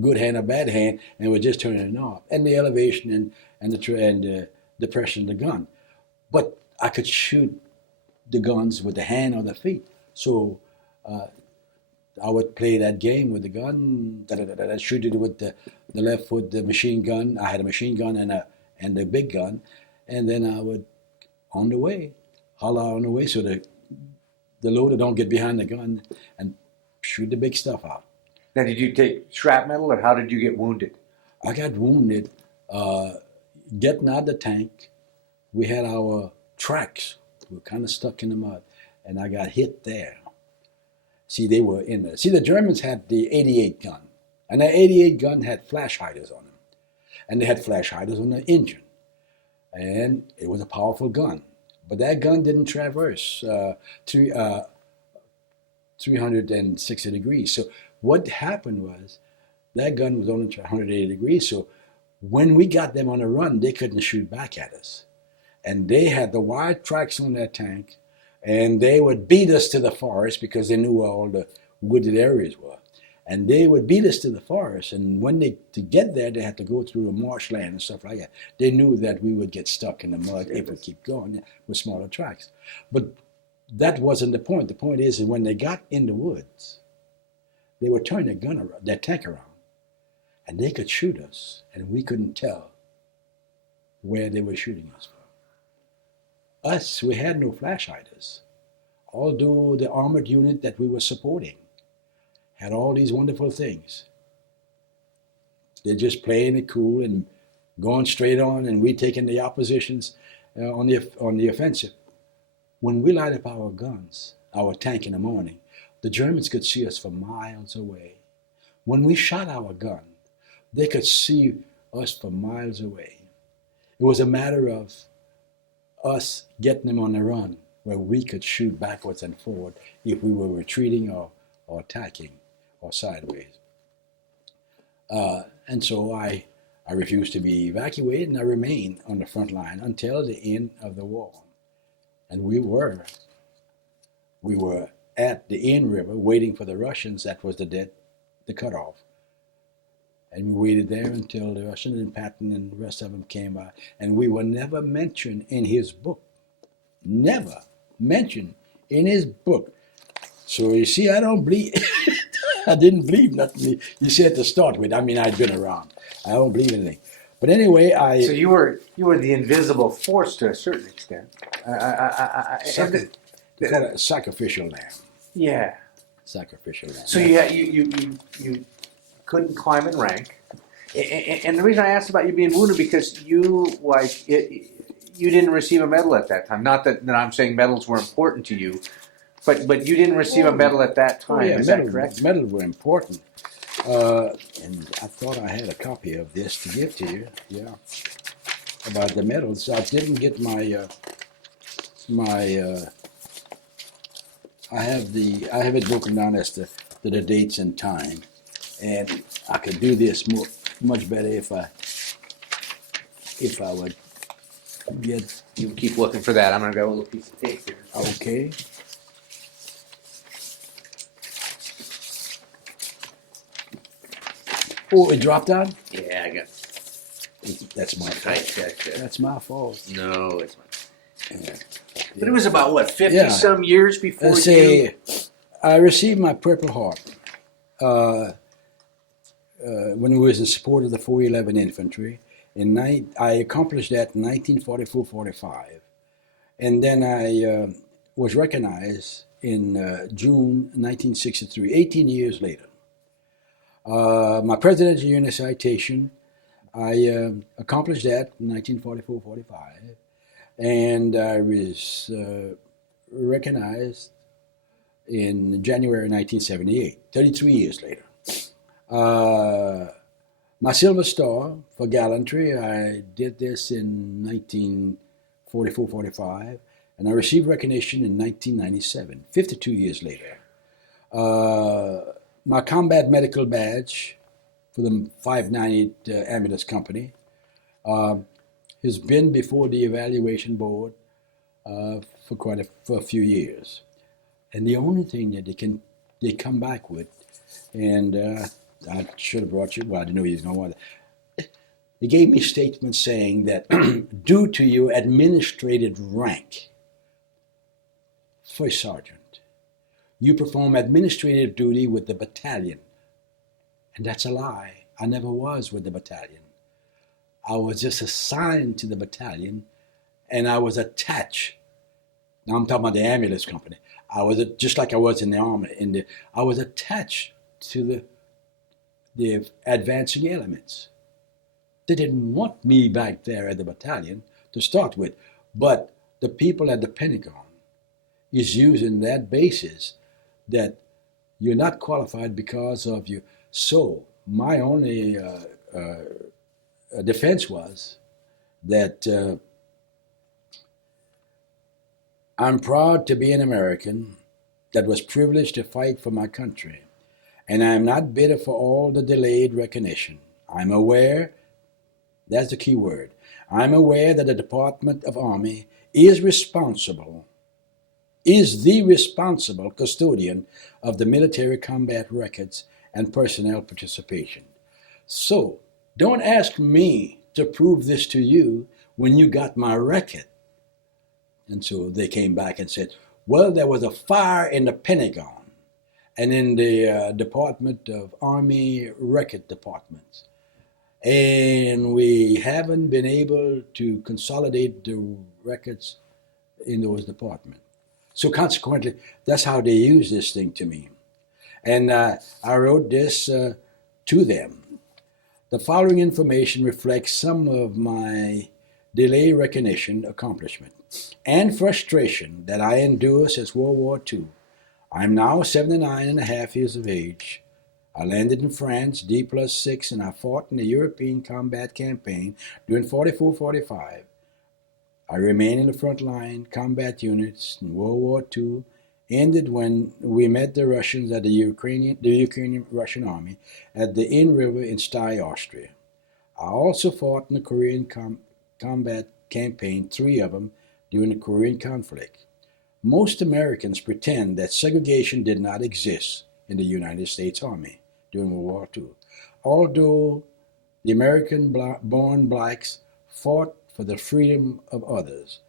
good hand or bad hand, and we're just turning it off, and the elevation and the pressure of the gun. But I could shoot the guns with the hand or the feet. So I would play that game with the gun, shoot it with the left foot, the machine gun. I had a machine gun and a big gun, and then I would on the way, holler on the way, so the loader don't get behind the gun and shoot the big stuff out. Now, did you take shrapnel, or how did you get wounded? I got wounded getting out of the tank. We had our tracks. We were kind of stuck in the mud, and I got hit there. See, they were in there. See, the Germans had the 88 gun, and the 88 gun had flash hiders on them, and they had flash hiders on the engine, and it was a powerful gun. But that gun didn't traverse 360 degrees. So what happened was that gun was only 180 degrees. So when we got them on a run, they couldn't shoot back at us. And they had the wide tracks on their tank, and they would beat us to the forest because they knew where all the wooded areas were. And they would beat us to the forest, and to get there, they had to go through the marshland and stuff like that. They knew that we would get stuck in the mud if we keep going with smaller tracks. But that wasn't the point. The point is that when they got in the woods, they would turn their tank around, and they could shoot us, and we couldn't tell where they were shooting us from. Us, we had no flash hiders, although the armored unit that we were supporting had all these wonderful things. They're just playing it cool and going straight on, and we taking the oppositions on the offensive. When we light up our guns, our tank in the morning, the Germans could see us for miles away. When we shot our gun, they could see us for miles away. It was a matter of us getting them on the run where we could shoot backwards and forward if we were retreating or attacking or sideways. And so I refused to be evacuated, and I remained on the front line until the end of the war. And we were at the Inn River waiting for the Russians. That was the cutoff. And we waited there until the Russians and Patton and the rest of them came by. And we were never mentioned in his book. Never mentioned in his book. So you see, I don't believe, I didn't believe nothing you said to start with. I mean, I'd been around. I don't believe anything. But anyway, So you were the invisible force to a certain extent. They call it a sacrificial lamb. Yeah. Sacrificial lamb. So you couldn't climb in rank, and the reason I asked about you being wounded because you didn't receive a medal at that time. Not that I'm saying medals were important to you, but you didn't receive a medal at that time. Is that correct? Medals were important, and I thought I had a copy of this to give to you. Yeah, about the medals. I didn't get my. I have it broken down as to the dates and time. And I could do this much better if I would get. You keep looking for that. I'm gonna grab a little piece of tape here. Okay. Oh, it dropped out? Yeah, I got. That's my fault. That's my fault. No, it's my. Yeah. But it was about what 50 some years before you. I received my Purple Heart. When we was in support of the 411 Infantry. I accomplished that in 1944-45. And then I was recognized in June 1963, 18 years later. My Presidential Unit Citation, I accomplished that in 1944-45, and I was recognized in January 1978, 33 years later. My Silver Star for gallantry, I did this in 1944-45, and I received recognition in 1997, 52 years later. My Combat Medical Badge for the 598 Ambulance Company has been before the Evaluation Board for a few years. And the only thing that they come back with, and I should have brought you, well, I didn't know you was going to want it. They gave me statements saying that due to your administrative rank, first sergeant, you perform administrative duty with the battalion. And that's a lie. I never was with the battalion. I was just assigned to the battalion, and I was attached. Now I'm talking about the ambulance company. I was just like I was in the army. I was attached to the advancing elements. They didn't want me back there at the battalion to start with, but the people at the Pentagon is using that basis that you're not qualified because of you. So my only defense was that I'm proud to be an American that was privileged to fight for my country, and I am not bitter for all the delayed recognition. I'm aware, that's the key word, I'm aware that the Department of Army is the responsible custodian of the military combat records and personnel participation. So, don't ask me to prove this to you when you got my record. And so they came back and said, well, there was a fire in the Pentagon and in the Department of Army Record Departments. And we haven't been able to consolidate the records in those departments. So consequently, that's how they use this thing to me. And I wrote this to them. The following information reflects some of my delay recognition accomplishment and frustration that I endured since World War II. I'm now 79 and a half years of age. I landed in France, D+6, and I fought in the European combat campaign during 44-45. I remained in the front line combat units in World War II, ended when we met the Russians at the Ukrainian-Russian army at the Inn River in Steyr, Austria. I also fought in the Korean combat campaign, 3 of them, during the Korean conflict. Most Americans pretend that segregation did not exist in the United States Army during World War II, although the American-born blacks fought for the freedom of others,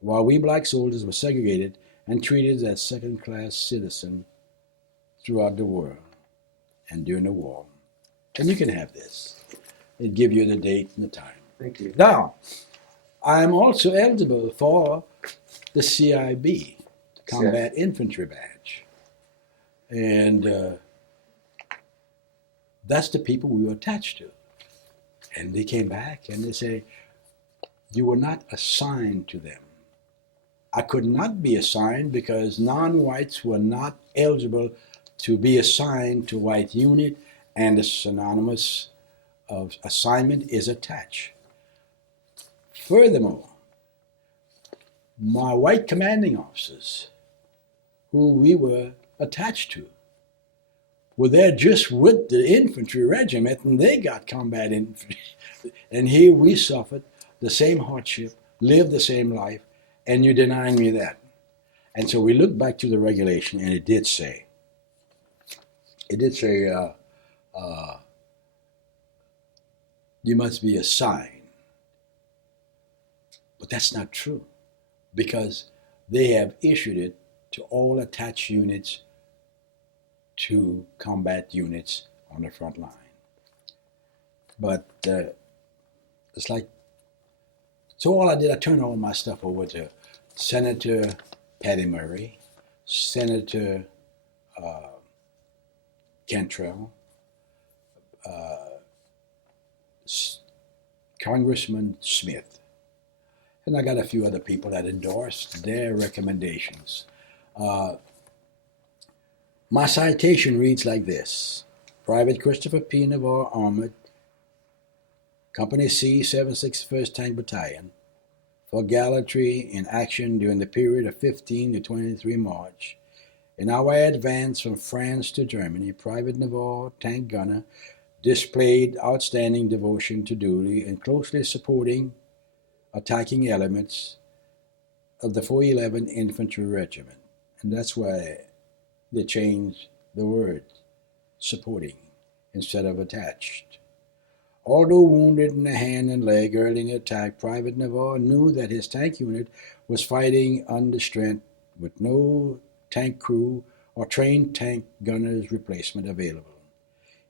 while we black soldiers were segregated and treated as second-class citizens throughout the world and during the war. And you can have this. It'll give you the date and the time. Thank you. Now, I'm also eligible for the CIB, the Combat Infantry Badge. And that's the people we were attached to. And they came back and they say, you were not assigned to them. I could not be assigned because non-whites were not eligible to be assigned to white unit, and the synonymous of assignment is attached. Furthermore, my white commanding officers, who we were attached to, were there just with the infantry regiment, and they got combat infantry. And here we suffered the same hardship, lived the same life, and you're denying me that. And so we looked back to the regulation, and it did say, you must be assigned. But that's not true, because they have issued it to all attached units to combat units on the front line. But it's like, so all I did, I turned all my stuff over to Senator Patty Murray, Senator Cantrell, Congressman Smith. And I got a few other people that endorsed their recommendations. My citation reads like this. Private Christopher P. Navarre, Armored, Company C, 761st Tank Battalion, for gallantry in action during the period of 15 to 23 March. In our advance from France to Germany, Private Navarre, tank gunner, displayed outstanding devotion to duty in closely supporting attacking elements of the 411 Infantry Regiment. And that's why they changed the word supporting instead of attached. Although wounded in the hand and leg early in the attack, Private Navarre knew that his tank unit was fighting under strength with no tank crew or trained tank gunners replacement available.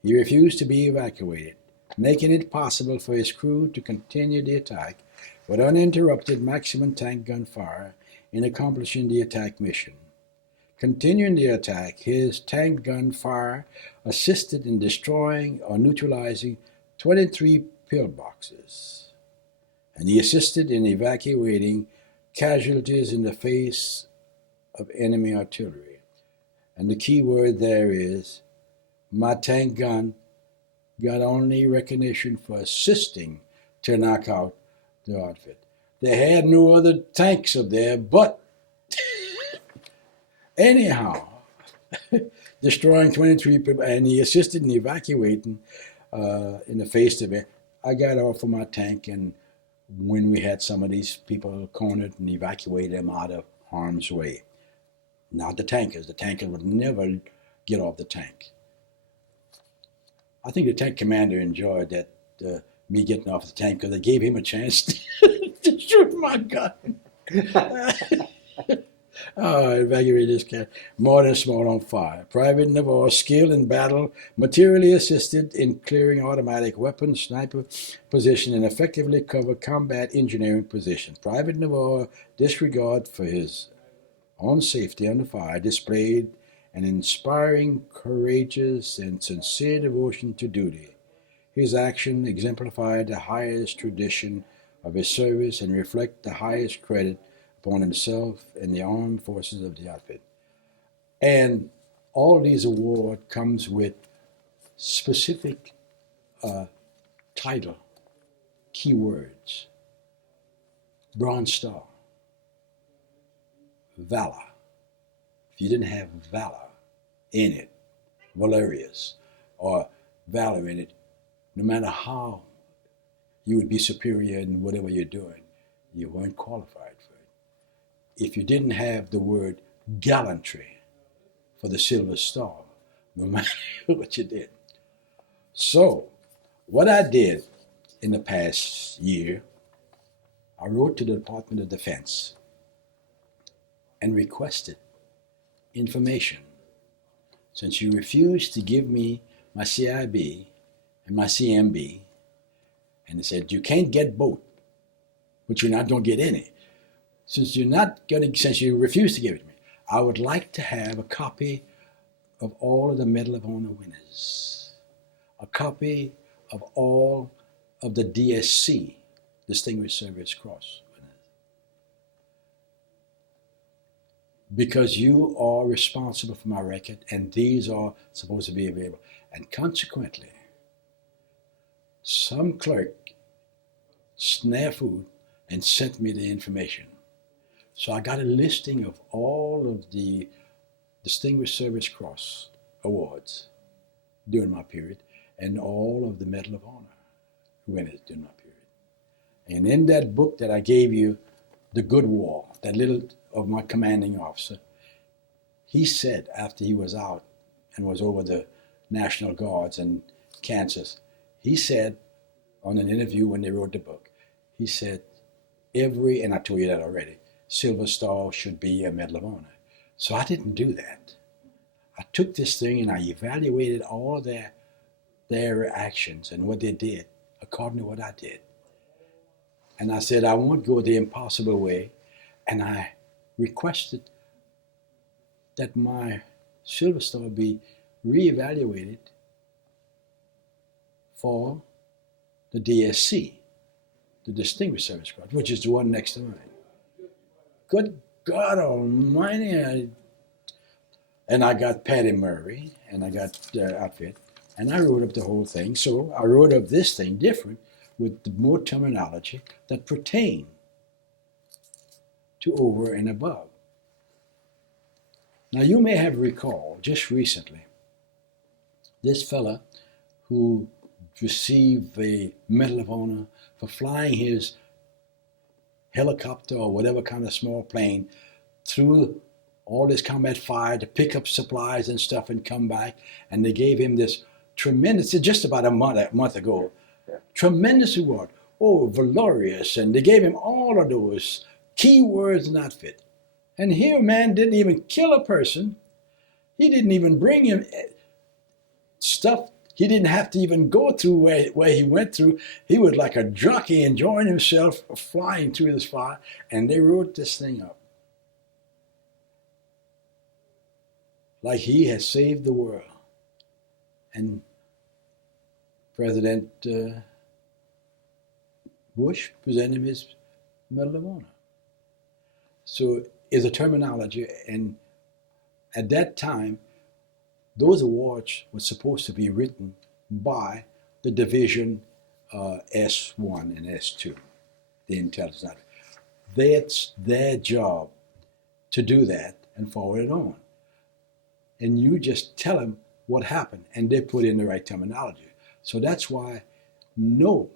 He refused to be evacuated, making it possible for his crew to continue the attack with uninterrupted maximum tank gun fire in accomplishing the attack mission. Continuing the attack, his tank gun fire assisted in destroying or neutralizing 23 pillboxes, and he assisted in evacuating casualties in the face of enemy artillery. And the key word there is, my tank gun got only recognition for assisting to knock out the outfit. They had no other tanks up there, but anyhow, destroying 23 people, and he assisted in evacuating in the face of it. I got off of my tank, and when we had some of these people cornered and evacuated them out of harm's way. Not the tankers. The tankers would never get off the tank. I think the tank commander enjoyed that, me getting off the tank, because it gave him a chance to shoot my gun. Oh, evacuate this cat. More than small on fire. Private Navarre, skilled in battle, materially assisted in clearing automatic weapons, sniper position, and effectively covered combat engineering position. Private Navarre, disregard for his own safety under fire, displayed an inspiring, courageous, and sincere devotion to duty. His action exemplified the highest tradition of his service and reflect the highest credit upon himself and the armed forces of the outfit. And all these awards comes with specific title, keywords: Bronze Star, valor. If you didn't have valor in it, valerious, or valor in it, no matter how you would be superior in whatever you're doing, you weren't qualified for it. If you didn't have the word gallantry for the Silver Star, no matter what you did. So, what I did in the past year, I wrote to the Department of Defense and requested information. Since you refused to give me my CIB and my CMB, and they said, you can't get both, but you're not going to get any. Since you refuse to give it to me, I would like to have a copy of all of the Medal of Honor winners, a copy of all of the DSC, Distinguished Service Cross winners. Because you are responsible for my record, and these are supposed to be available. And consequently, some clerk snafu'd and sent me the information. So I got a listing of all of the Distinguished Service Cross awards during my period, and all of the Medal of Honor winners during my period. And in that book that I gave you, The Good War, that little of my commanding officer, he said after he was out and was over the National Guards in Kansas, he said on an interview when they wrote the book, he said, and I told you that already, Silver Star should be a Medal of Honor. So I didn't do that. I took this thing and I evaluated all their actions and what they did according to what I did. And I said, I won't go the impossible way. And I requested that my Silver Star be reevaluated for the DSC, the Distinguished Service Cross, which is the one next to mine. Good God Almighty! And I got Patty Murray, and I got outfit, and I wrote up the whole thing. So I wrote up this thing different with more terminology that pertain to over and above. Now you may have recalled just recently this fella who received a Medal of Honor for flying his helicopter or whatever kind of small plane through all this combat fire to pick up supplies and stuff and come back. And they gave him this tremendous, just about a month ago, tremendous award. Oh, valorous. And they gave him all of those key words and outfit. And here, man didn't even kill a person. He didn't even bring him stuff. He didn't have to even go through where he went through. He was like a jockey enjoying himself flying through this fire. And they wrote this thing up. Like he has saved the world. And President Bush presented him his Medal of Honor. So is a terminology, and at that time, those awards were supposed to be written by the division S1 and S2, the intelligence. That's their job to do that and forward it on. And you just tell them what happened, and they put in the right terminology. So that's why no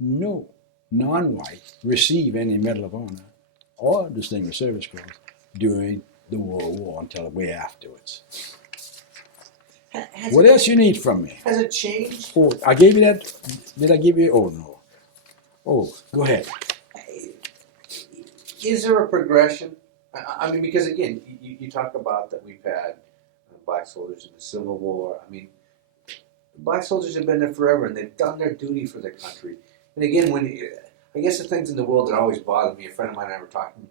non-white receive any Medal of Honor or Distinguished Service Cross during the World War until way afterwards. What else you need from me? Has it changed? Oh, I gave you that. Did I give you? Oh, no. Oh, go ahead. Is there a progression? I mean, because again, you talk about that we've had black soldiers in the Civil War. I mean, black soldiers have been there forever, and they've done their duty for their country. And again, I guess the things in the world that always bother me, a friend of mine and I were talking,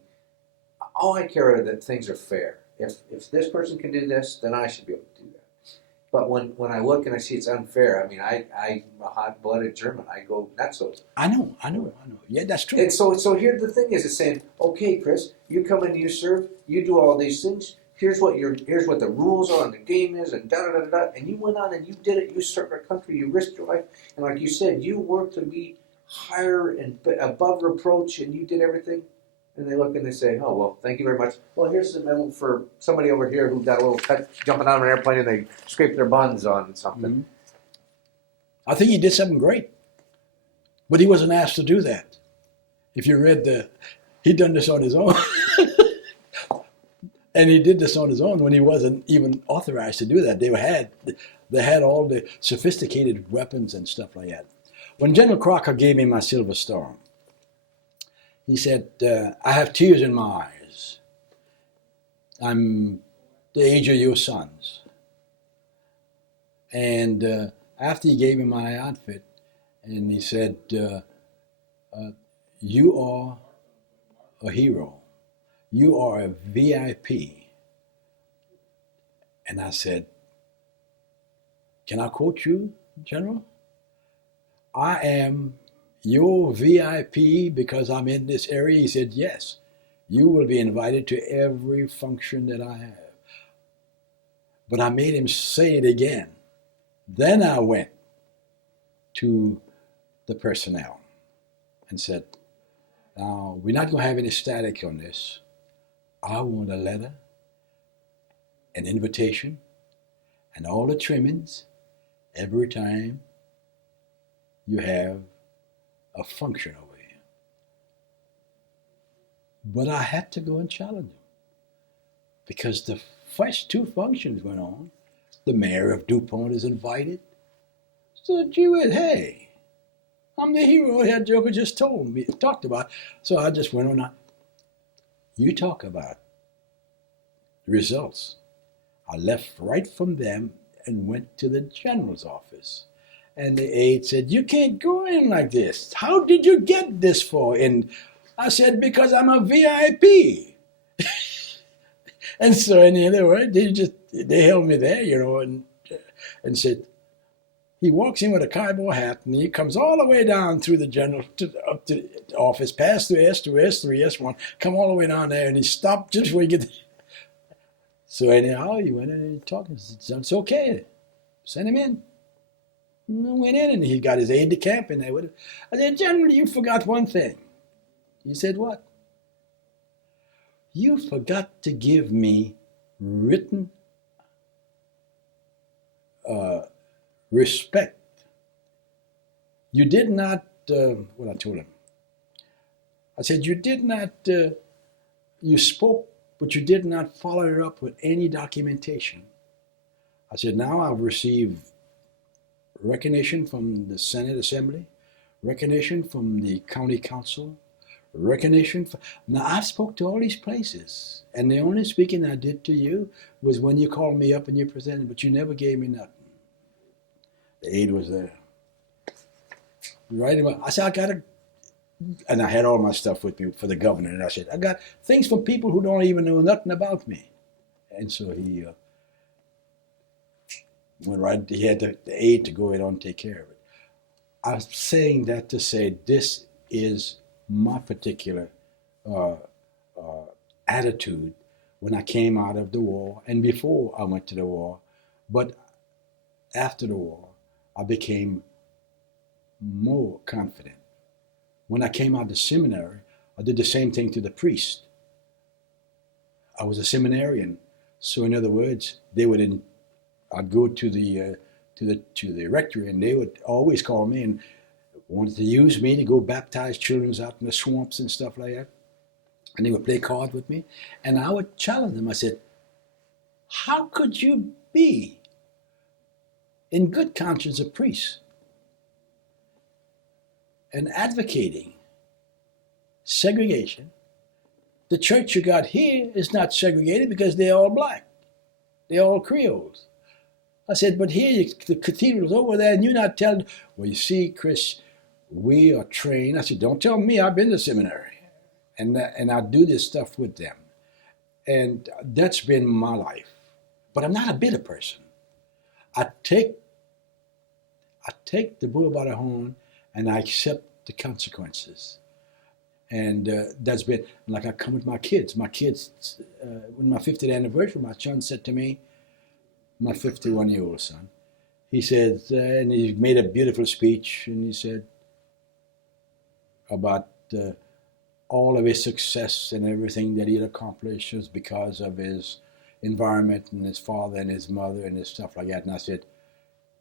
all I care are that things are fair. If this person can do this, then I should be able to do that. But when I look and I see it's unfair, I mean, I'm a hot-blooded German. I go nuts. I know. Yeah, that's true. And so here the thing is, it's saying, okay, Chris, you come in, you serve, you do all these things. Here's what the rules are and the game is, and da da da da. And you went on and you did it. You served our country. You risked your life, and like you said, you worked to be higher and above reproach, and you did everything. And they look and they say, oh, well, thank you very much. Well, here's the medal for somebody over here who got a little cut jumping out of an airplane and they scraped their buns on something. Mm-hmm. I think he did something great. But he wasn't asked to do that. If you read he'd done this on his own. And he did this on his own when he wasn't even authorized to do that. They had all the sophisticated weapons and stuff like that. When General Crocker gave me my Silver Star, he said, I have tears in my eyes. I'm the age of your sons. And after he gave me my outfit, and he said, you are a hero. You are a VIP. And I said, can I quote you, General? I am your VIP because I'm in this area. He said, yes, you will be invited to every function that I have. But I made him say it again. Then I went to the personnel and said, now, we're not going to have any static on this. I want a letter, an invitation, and all the trimmings every time you have a function over here. But I had to go and challenge him because the first two functions went on. The mayor of DuPont is invited. So gee whiz, hey, I'm the hero that Joker just talked about. So I just went on. You talk about results. I left right from them and went to the general's office. And the aide said, you can't go in like this. How did you get this for? And I said, because I'm a VIP. And so in other words, they held me there, and said, He walks in with a cowboy hat, and he comes all the way down through the general up to the office, past the S2, S3, S1, come all the way down there, and he stopped just where he get. So anyhow, he went in and he talked. He said, "It's okay, send him in." And I went in, and he got his aide de camp in there with him. I said, "General, you forgot one thing." He said, "What?" "You forgot to give me written respect. You did not," what I told him. I said, "You did not, you spoke, but you did not follow it up with any documentation." I said, "Now I've received recognition from the Senate Assembly, recognition from the County Council, recognition. Now I spoke to all these places, and the only speaking I did to you was when you called me up and you presented, but you never gave me nothing." The aide was there. Right about, I said, "I got to," and I had all my stuff with me for the governor, and I said, "I got things from people who don't even know nothing about me." And so he went right, he had the aide to go ahead and take care of it. I'm saying that to say this is my particular attitude when I came out of the war and before I went to the war. But after the war, I became more confident. When I came out of the seminary, I did the same thing to the priest. I was a seminarian, so in other words, I'd go to the rectory, and they would always call me and wanted to use me to go baptize children out in the swamps and stuff like that. And they would play cards with me, and I would challenge them. I said, "How could you be in good conscience a priest and advocating segregation? The church you got here is not segregated because they're all black. They're all Creoles." I said, "But here, the cathedral's over there, and you're not telling." "Well, you see, Chris, we are trained." I said, "Don't tell me, I've been to seminary. And I do this stuff with them. And that's been my life. But I'm not a bitter person. I take the bull by the horn, and I accept the consequences. And that's been, like I come with my kids. My kids, when my 50th anniversary, my son said to me, my 51-year-old son, he said, and he made a beautiful speech, and he said about all of his success and everything that he had accomplished was because of his environment and his father and his mother and his stuff like that. And I said,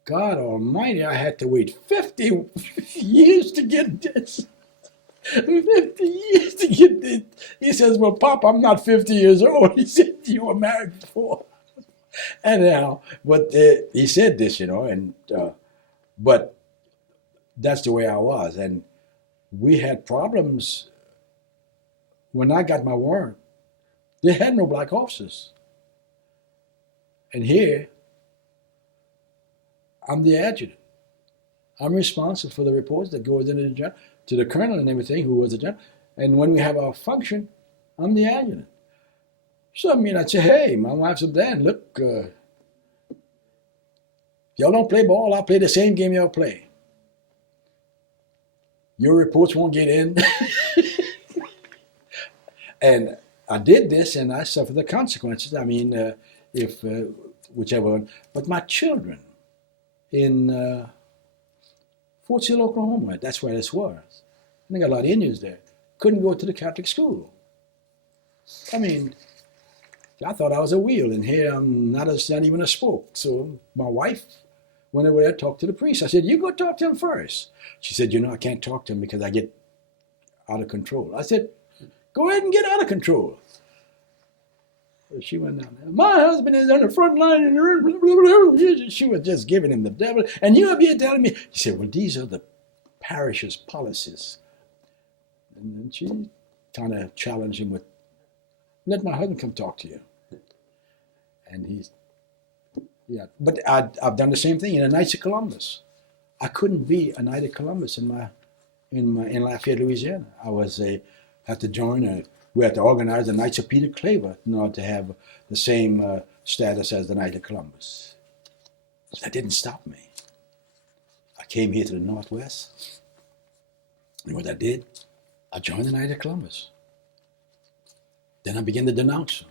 "God Almighty, I had to wait 50 years to get this. 50 years to get this." He says, "Well, Pop, I'm not 50 years old." He said, "You were married before." Anyhow, but he said this, and but that's the way I was. And we had problems. When I got my warrant, they had no black officers. And here, I'm the adjutant. I'm responsible for the reports that goes into the general, to the colonel and everything, who was the general. And when we have our function, I'm the adjutant. So I'd say, "Hey, my wife's up there, and look, y'all don't play ball, I'll play the same game y'all play. Your reports won't get in." And I did this, and I suffered the consequences. If whichever one. But my children in Fort Sill, Oklahoma, that's where this was. And they got a lot of Indians there. Couldn't go to the Catholic school. I thought I was a wheel, and here I'm not even a spoke. So my wife went over there and talked to the priest. I said, "You go talk to him first." She said, "I can't talk to him because I get out of control." I said, "Go ahead and get out of control." So she went down there. "My husband is on the front line," and she was just giving him the devil. "And you up here telling me." She said, "Well, these are the parish's policies." And then she kind of challenged him with, "Let my husband come talk to you." And but I've done the same thing in the Knights of Columbus. I couldn't be a Knight of Columbus in Lafayette, Louisiana. Had to join we had to organize the Knights of Peter Claver in order to have the same status as the Knight of Columbus. That didn't stop me. came here to the Northwest. And what I did, I joined the Knights of Columbus. Then I began to denounce them.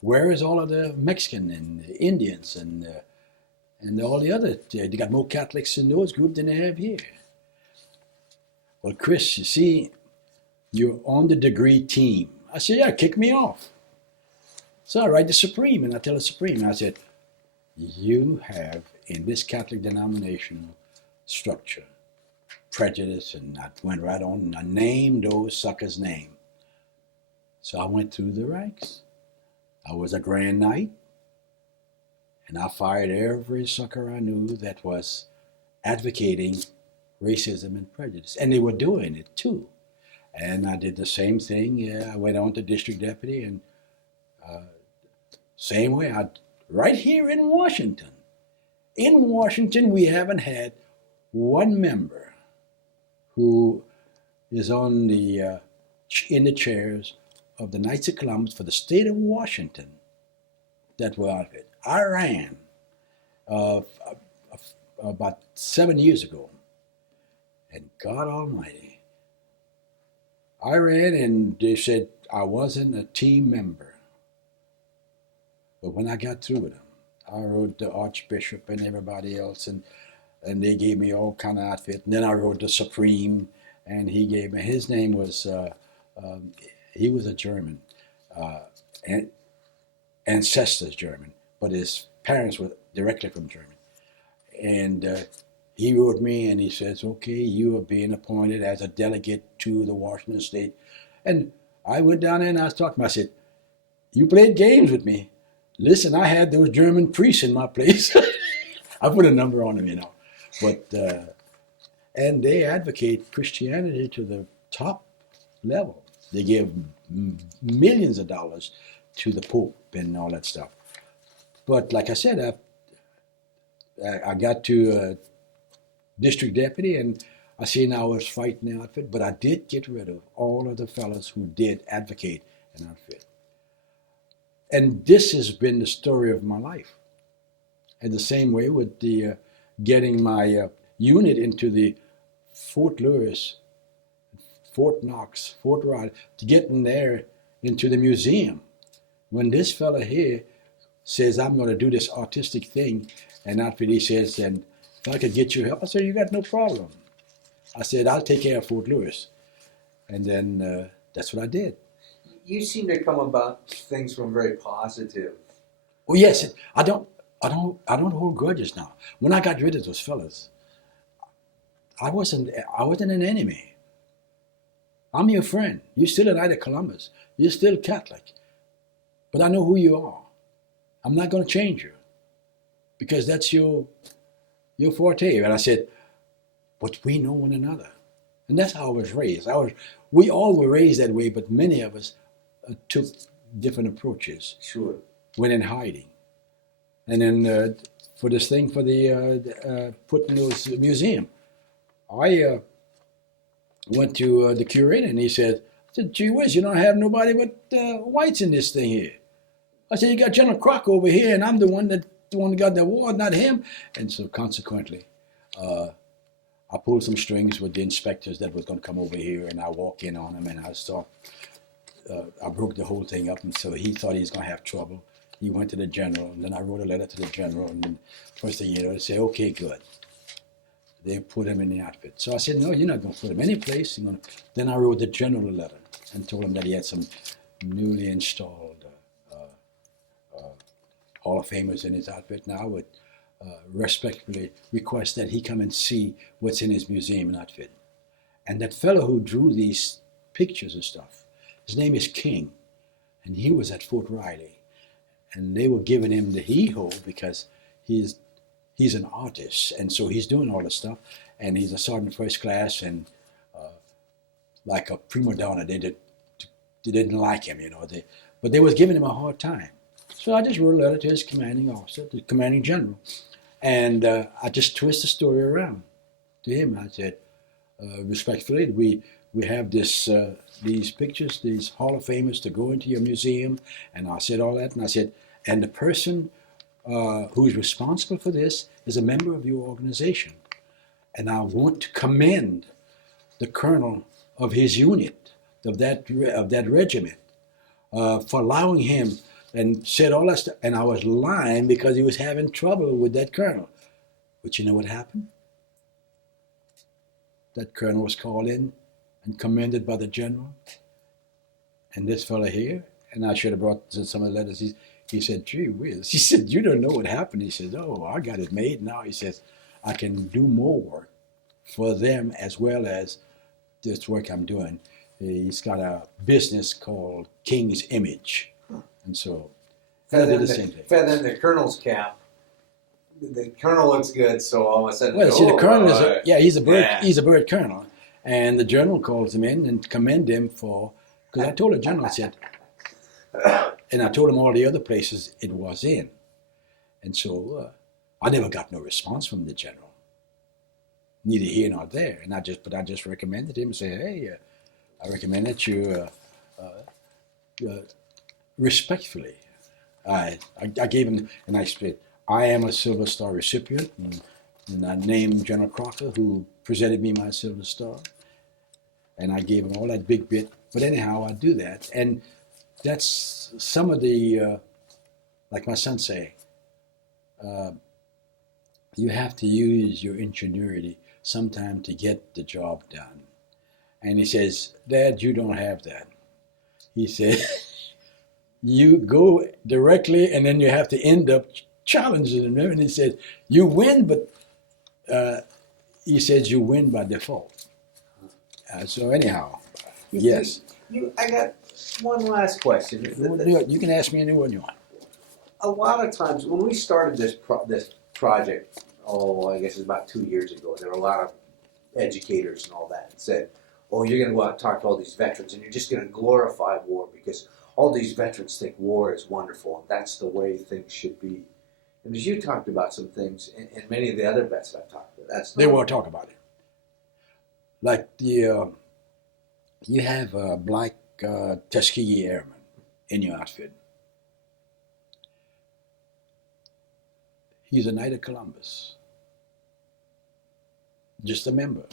Where is all of the Mexican and the Indians and all the other? They got more Catholics in those groups than they have here. Well, Chris, you see, you're on the degree team. I said, yeah, kick me off. So I write the Supreme, and I tell the Supreme, I said, you have in this Catholic denominational structure prejudice, and I went right on and I named those suckers' name. So I went through the ranks. I was a Grand Knight, and I fired every sucker I knew that was advocating racism and prejudice, and they were doing it too. And I did the same thing. Yeah, I went on to district deputy, and same way. Right here in Washington. In Washington, we haven't had one member who is on the in the chairs of the Knights of Columbus for the state of Washington that were out of it. I ran about 7 years ago, and God Almighty, I ran and they said I wasn't a team member. But when I got through with them, I wrote the Archbishop and everybody else, and they gave me all kind of outfit. And then I wrote the Supreme, and he gave me, his name was, he was a German, ancestors German, but his parents were directly from Germany. And he wrote me and he says, okay, you are being appointed as a delegate to the Washington State. And I went down there and I was talking to him. I said, you played games with me. Listen, I had those German priests in my place. I put a number on them, you know. But, and they advocate Christianity to the top level. They give millions of dollars to the Pope and all that stuff. But like I said, I got to district deputy, and I seen I was fighting the outfit, but I did get rid of all of the fellas who did advocate an outfit. And this has been the story of my life. And the same way with the getting my unit into the Fort Lewis, Fort Knox, Fort Riley, to get in there into the museum. When this fella here says, I'm going to do this artistic thing, and outfit, he says, and if I could get you help, I said, you got no problem. I said, I'll take care of Fort Lewis. And then that's what I did. You seem to come about things from very positive. Well, yes, I don't hold grudges now. When I got rid of those fellas, I wasn't an enemy. I'm your friend. You're still a Knight of Columbus. You're still Catholic. But I know who you are. I'm not going to change you because that's your forte. And I said, but we know one another. And that's how I was raised. We all were raised that way, but many of us took different approaches. Sure. Went in hiding. And then for this thing, for the putting those museum, I went to the curator and he said, gee whiz, you don't have nobody but whites in this thing here. I said, you got General Crocker over here, and I'm the one that got the award, not him. And so consequently, I pulled some strings with the inspectors that was going to come over here, and I walk in on them, and I broke the whole thing up, and so he thought he was going to have trouble. He went to the general, and then I wrote a letter to the general, and then first thing you know, they say, okay, good. They put him in the outfit. So I said, no, you're not going to put him any place. Then I wrote the general a letter and told him that he had some newly installed Hall of Famers in his outfit. Now I would respectfully request that he come and see what's in his museum and outfit. And that fellow who drew these pictures and stuff, his name is King, and he was at Fort Riley. And they were giving him the hee-ho because he's an artist, and so he's doing all this stuff, and he's a sergeant first class, and like a prima donna, they didn't like him, but they was giving him a hard time. So I just wrote a letter to his commanding officer, the commanding general, and I just twist the story around to him. I said, respectfully, we have these pictures, these Hall of Famers to go into your museum, and I said all that, and I said, and the person who's responsible for this is a member of your organization. And I want to commend the colonel of his unit, of that regiment, for allowing him, and said all that stuff. And I was lying because he was having trouble with that colonel. But you know what happened? That colonel was called in and commended by the general. And this fella here, and I should have brought some of the letters. He said, gee whiz. He said, you don't know what happened. He said, oh, I got it made now. He says, I can do more for them as well as this work I'm doing. He's got a business called King's Image. And so I did the same thing. Feather in the colonel's cap. The colonel looks good, so all of a sudden, well, see, the colonel is he's a bird. Yeah. He's a bird colonel, and the general calls him in and commend him for, because I told the general, I said, and I told him all the other places it was in, and so I never got no response from the general, neither here nor there, and I just recommended him and said, hey, I recommend that you respectfully. I gave him, and I said, I am a Silver Star recipient, and I named General Crocker, who presented me my Silver Star, and I gave him all that big bit. But anyhow, I do that, and that's some of the, like my son say, you have to use your ingenuity sometime to get the job done. And he says, Dad, you don't have that. He said, you go directly, and then you have to end up challenging him. And he said, you win, but he says you win by default. So anyhow, yes. I got one last question. You can ask me any one you want. A lot of times when we started this project, I guess it was about 2 years ago, there were a lot of educators and all that said, oh, you're going to go out and talk to all these veterans and you're just going to glorify war because all these veterans think war is wonderful and that's the way things should be. And as you talked about some things, and many of the other vets that I've talked to, they won't talk about it. Like you have a black Tuskegee Airmen in your outfit. He's a Knight of Columbus. Just a member.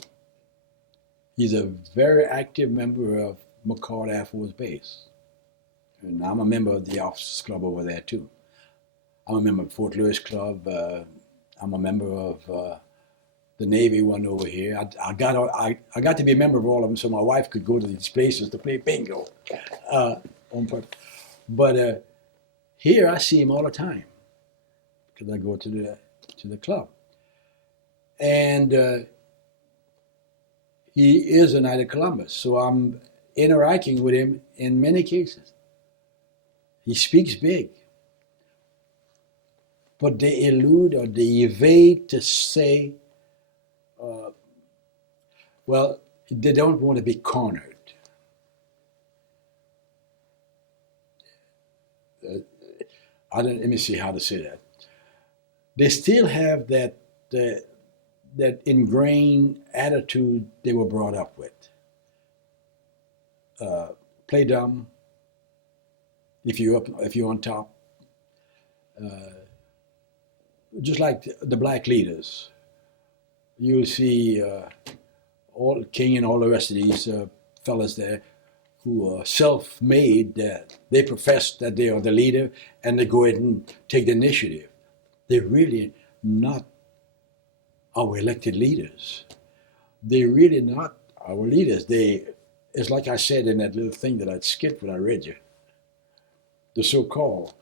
He's a very active member of McCord Air Force Base. And I'm a member of the Officers Club over there too. I'm a member of Fort Lewis Club. I'm a member of the Navy one over here. I got to be a member of all of them so my wife could go to these places to play bingo on purpose. But here I see him all the time because I go to the club. And he is a Knight of Columbus, so I'm interacting with him in many cases. He speaks big. But they elude or they evade to say, well, they don't want to be cornered. Let me see how to say that. They still have that ingrained attitude they were brought up with. Play dumb. If you're on top. Just like the black leaders, you'll see all King and all the rest of these fellas there who are self-made. They profess that they are the leader, and they go ahead and take the initiative. They're really not our elected leaders. They're really not our leaders. It's like I said in that little thing that I skipped when I read you. The so-called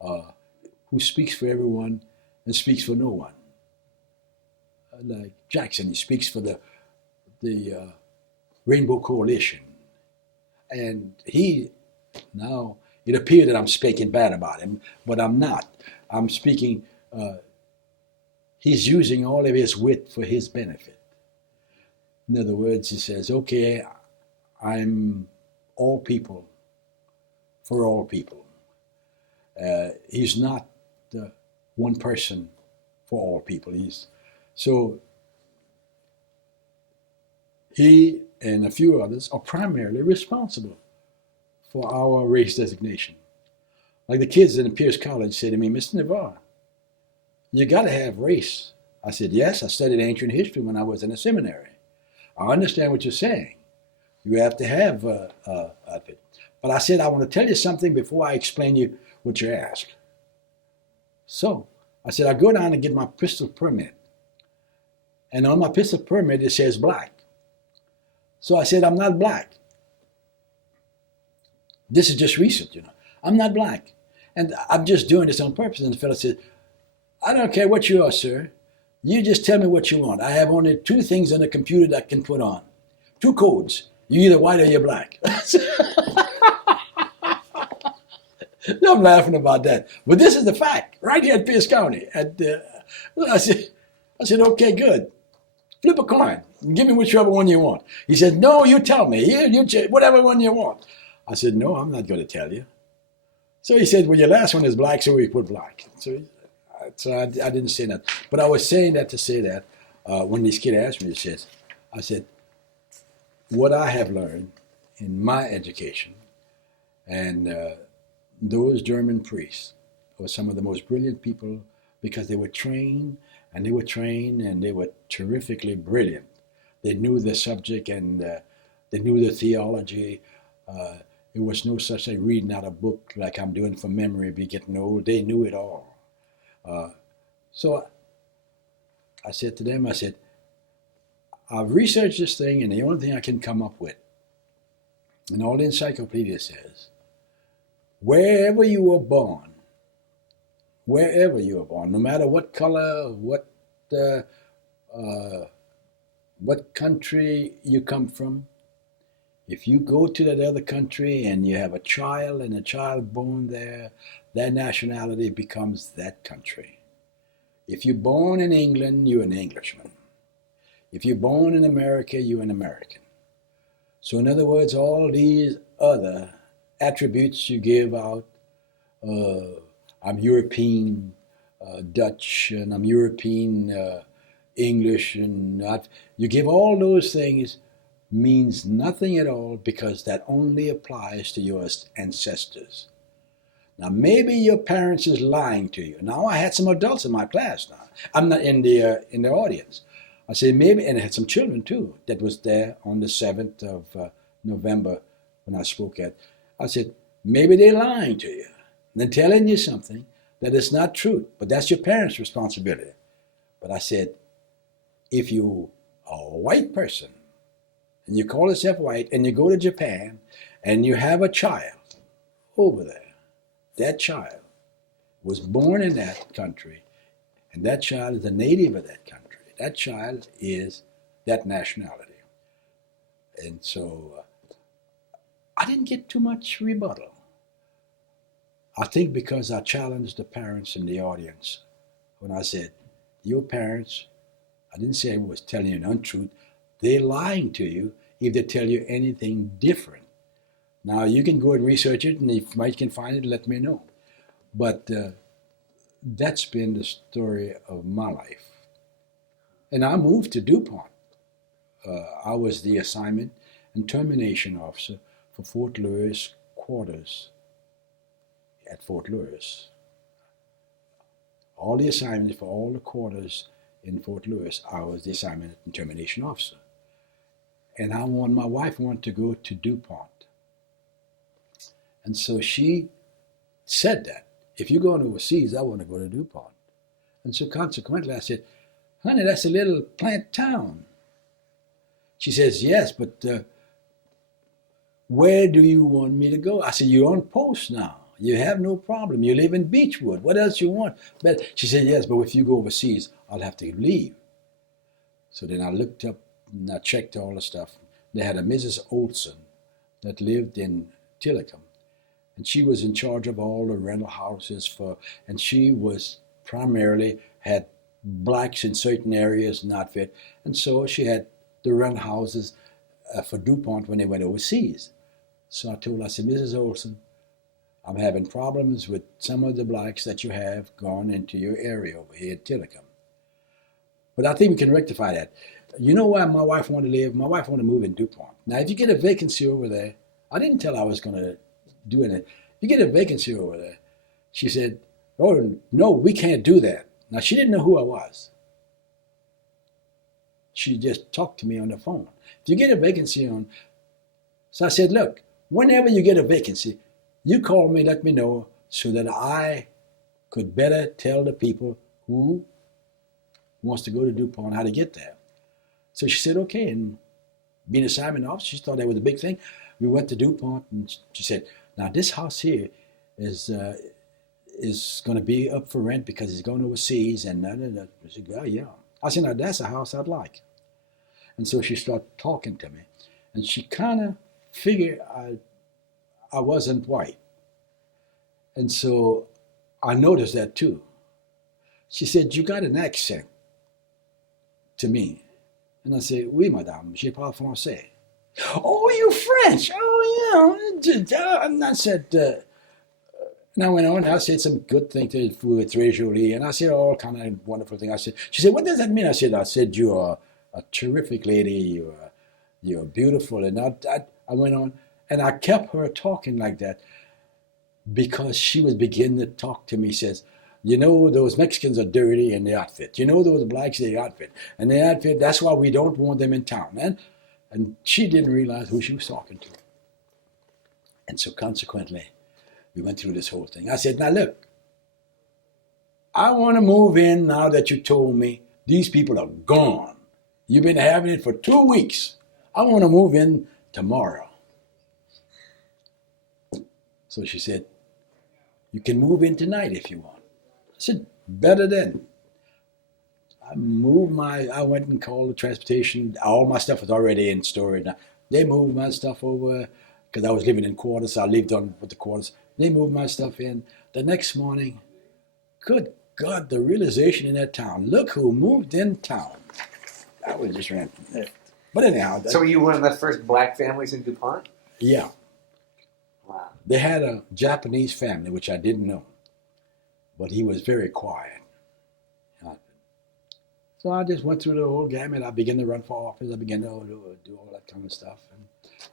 who speaks for everyone and speaks for no one. Like Jackson, he speaks for the Rainbow Coalition. And now, it appears that I'm speaking bad about him, but I'm not. I'm speaking, he's using all of his wit for his benefit. In other words, he says, okay, I'm all people for all people. He's not the one person for all people. So he and a few others are primarily responsible for our race designation. Like the kids in the Pierce College say to me, Mr. Navarre, you got to have race. I said, yes, I studied ancient history when I was in a seminary. I understand what you're saying. You have to have it. But I said, I want to tell you something before I explain you what you ask. So I said, I go down and get my pistol permit. And on my pistol permit, it says black. So I said, I'm not black. This is just recent, you know. I'm not black. And I'm just doing this on purpose. And the fellow said, I don't care what you are, sir. You just tell me what you want. I have only 2 things on the computer that I can put on. 2 codes. You're either white or you're black. I'm laughing about that. But this is the fact, right here at Pierce County. I said, okay, good. Flip a coin. Give me whichever one you want. He said, no, you tell me. You whatever one you want. I said, no, I'm not going to tell you. So he said, well, your last one is black, so we put black. So I didn't say that. But I was saying that to say that when this kid asked me, I said, what I have learned in my education, and those German priests were some of the most brilliant people because they were trained and they were terrifically brilliant. They knew the subject and they knew the theology. It was no such thing reading out a book like I'm doing from memory, be getting old. They knew it all. So I said to them, I've researched this thing, and the only thing I can come up with, and all the encyclopedia says, wherever you were born, no matter what color, what country you come from, if you go to that other country and you have a child and a child born there, that nationality becomes that country. If you're born in England, you're an Englishman. If you're born in America, you're an American. So in other words, all these other attributes you give out, I'm European Dutch, and I'm European English, and you give all those things, means nothing at all because that only applies to your ancestors. Now, maybe your parents is lying to you. Now, I had some adults in my class now. I'm not in the audience. I said maybe, and I had some children too that was there on the 7th of November when I spoke at. I said, maybe they're lying to you. They're telling you something that is not true, but that's your parents' responsibility. But I said, if you are a white person, and you call yourself white, and you go to Japan, and you have a child over there, that child was born in that country, and that child is a native of that country. That child is that nationality. And so I didn't get too much rebuttal. I think because I challenged the parents in the audience when I said, your parents, I didn't say I was telling you an untruth, they're lying to you if they tell you anything different. Now, you can go and research it, and if you can find it, let me know. But that's been the story of my life. And I moved to DuPont. I was the assignment and termination officer for Fort Lewis quarters at Fort Lewis. All the assignments for all the quarters in Fort Lewis, I was the assignment and termination officer. And my wife wanted to go to DuPont. And so she said that, if you're going overseas, I want to go to DuPont. And so consequently, I said, honey, that's a little plant town. She says, yes, but where do you want me to go? I said, you're on post now. You have no problem. You live in Beechwood. What else you want? But she said, yes, but if you go overseas, I'll have to leave. So then I looked up and I checked all the stuff. They had a Mrs. Olson that lived in Tillicum. And she was in charge of all the rental houses and she was primarily had blacks in certain areas not fit. And so she had the rental houses for DuPont when they went overseas. So I told her, I said, Mrs. Olson, I'm having problems with some of the blacks that you have gone into your area over here at Tillicum. But I think we can rectify that. You know where my wife wanted to live? My wife wanted to move in DuPont. Now, if you get a vacancy over there, I didn't tell her I was going to do it. You get a vacancy over there. She said, oh, no, we can't do that. Now, she didn't know who I was. She just talked to me on the phone. If you get a vacancy on, so I said, look, whenever you get a vacancy, you call me, let me know, so that I could better tell the people who wants to go to DuPont how to get there. So she said, okay, and being assignment officer, she thought that was a big thing. We went to DuPont, and she said, now this house here is going to be up for rent because it's going overseas, and I said, oh, yeah. I said, now that's a house I'd like. And so she started talking to me, and she kind of figured I wasn't white. And so I noticed that too. She said, you got an accent to me. And I said, oui, madame, je parle français. Oh, you French? Oh, yeah. And I said, and I went on, I said some good things to Treasury, and I said all kind of wonderful things. I said, she said, what does that mean? I said, you are a terrific lady, you're beautiful. And I went on, and I kept her talking like that because she was beginning to talk to me. She says, you know, those Mexicans are dirty in the outfit. You know, those blacks, the outfit. And the outfit, that's why we don't want them in town. And she didn't realize who she was talking to. And so consequently, we went through this whole thing. I said, now look, I want to move in now that you told me these people are gone. You've been having it for 2 weeks. I want to move in tomorrow. So she said, you can move in tonight if you want. I said, better then. I went and called the transportation. All my stuff was already in storage. They moved my stuff over because I was living in quarters. So I lived on with the quarters. They moved my stuff in. The next morning, good God, the realization in that town. Look who moved in town. I was just ranting. But anyhow. So were you one of the first black families in DuPont? Yeah. Wow. They had a Japanese family, which I didn't know. But he was very quiet. So I just went through the whole gamut. I began to run for office. I began to do all that kind of stuff.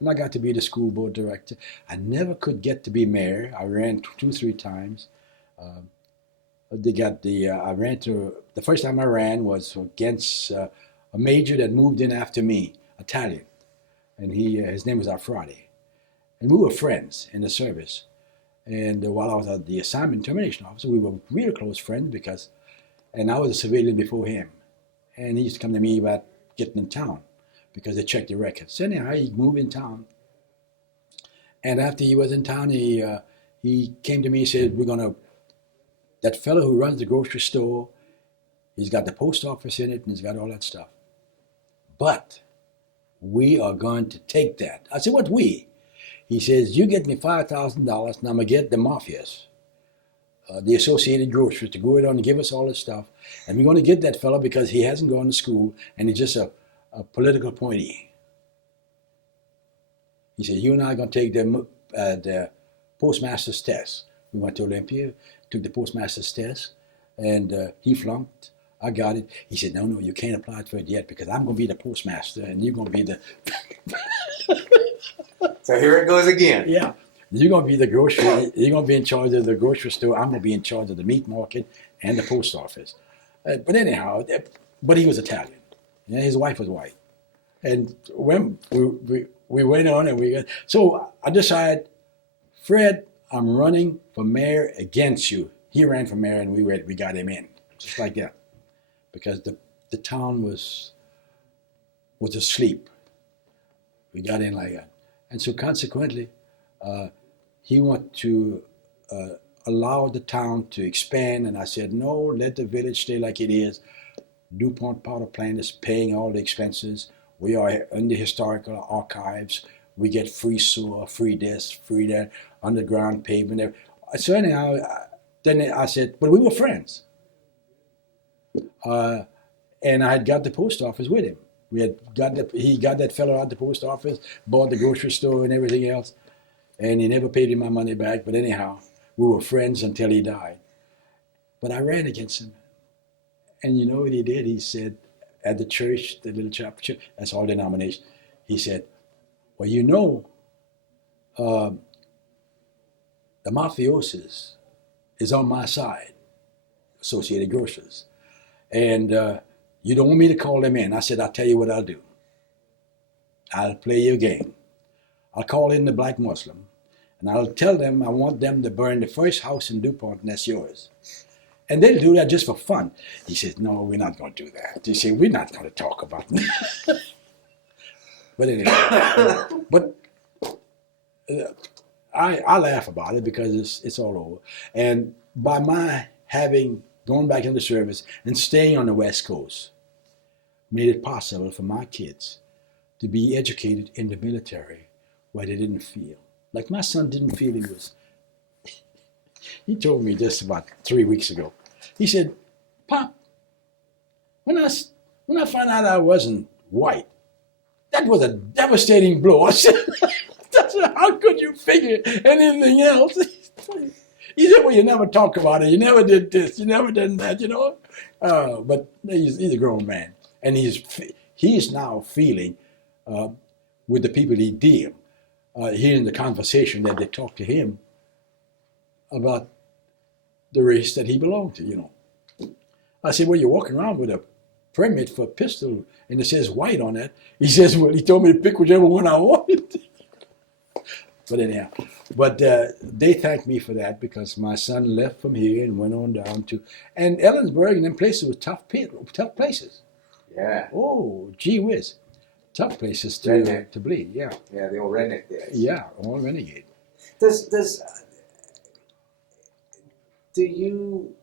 And I got to be the school board director. I never could get to be mayor. I ran 2 or 3 times. The first time I ran was against a major that moved in after me, Italian. And his name was Alfradi. And we were friends in the service. And while I was the assignment termination officer, we were really close friends and I was a civilian before him. And he used to come to me about getting in town because they checked the records. So anyhow, he moved in town. And after he was in town, he came to me and said, that fellow who runs the grocery store, he's got the post office in it and he's got all that stuff. But we are going to take that. I said, what we? He says, you get me $5,000 and I'm going to get the mafias, the Associated Grocers, to go in and give us all this stuff. And we're going to get that fellow because he hasn't gone to school and he's just a political appointee. He said, you and I are going to take the postmaster's test. We went to Olympia, took the postmaster's test, and he flunked. I got it. He said, no, you can't apply for it yet because I'm going to be the postmaster and you're going to be the... So here it goes again. Yeah. You're going to be the grocery, you're going to be in charge of the grocery store. I'm going to be in charge of the meat market and the post office. But anyhow, but he was Italian. Yeah, his wife was white. And when we went on and so I decided, Fred, I'm running for mayor against you. He ran for mayor and we got him in, just like that. Because the town was asleep. We got in like that. And so consequently, he wanted to allow the town to expand. And I said, no, let the village stay like it is. DuPont Power Plant is paying all the expenses. We are in the historical archives. We get free sewer, free this, free that, underground pavement. So anyhow, then I said, but we were friends. And I had got the post office with him. He got that fellow out the post office, bought the grocery store and everything else, and he never paid him my money back. But anyhow, we were friends until he died. But I ran against him. And you know what he did? He said, at the church, the little chapel church, that's all denomination, he said, well, you know, the mafiosis is on my side, Associated Grocers. And you don't want me to call them in. I said, I'll tell you what I'll do. I'll play your game. I'll call in the black Muslim, and I'll tell them I want them to burn the first house in DuPont, and that's yours. And they'll do that just for fun. He says, no, we're not going to do that. He said, we're not going to talk about that. But anyway, I laugh about it because it's all over. And by my having gone back into service and staying on the West Coast, made it possible for my kids to be educated in the military where they didn't feel. Like my son didn't feel he was. He told me this about 3 weeks ago. He said, Pop, when I found out I wasn't white, that was a devastating blow. I said, how could you figure anything else? He said, well, you never talk about it. You never did this. You never did that, you know. But he's a grown man. And he's now feeling, with the people he deal, hearing the conversation that they talk to him about the race that he belonged to, you know. I said, well, you're walking around with a permit for a pistol and it says white on it. He says, well, he told me to pick whichever one I wanted. But anyhow, they thanked me for that because my son left from here and went on down to, and Ellensburg and them places were tough places. Yeah. Oh, gee whiz. Tough places to bleed, yeah. Yeah, the old redneck days. Yeah, all renegade. Do you,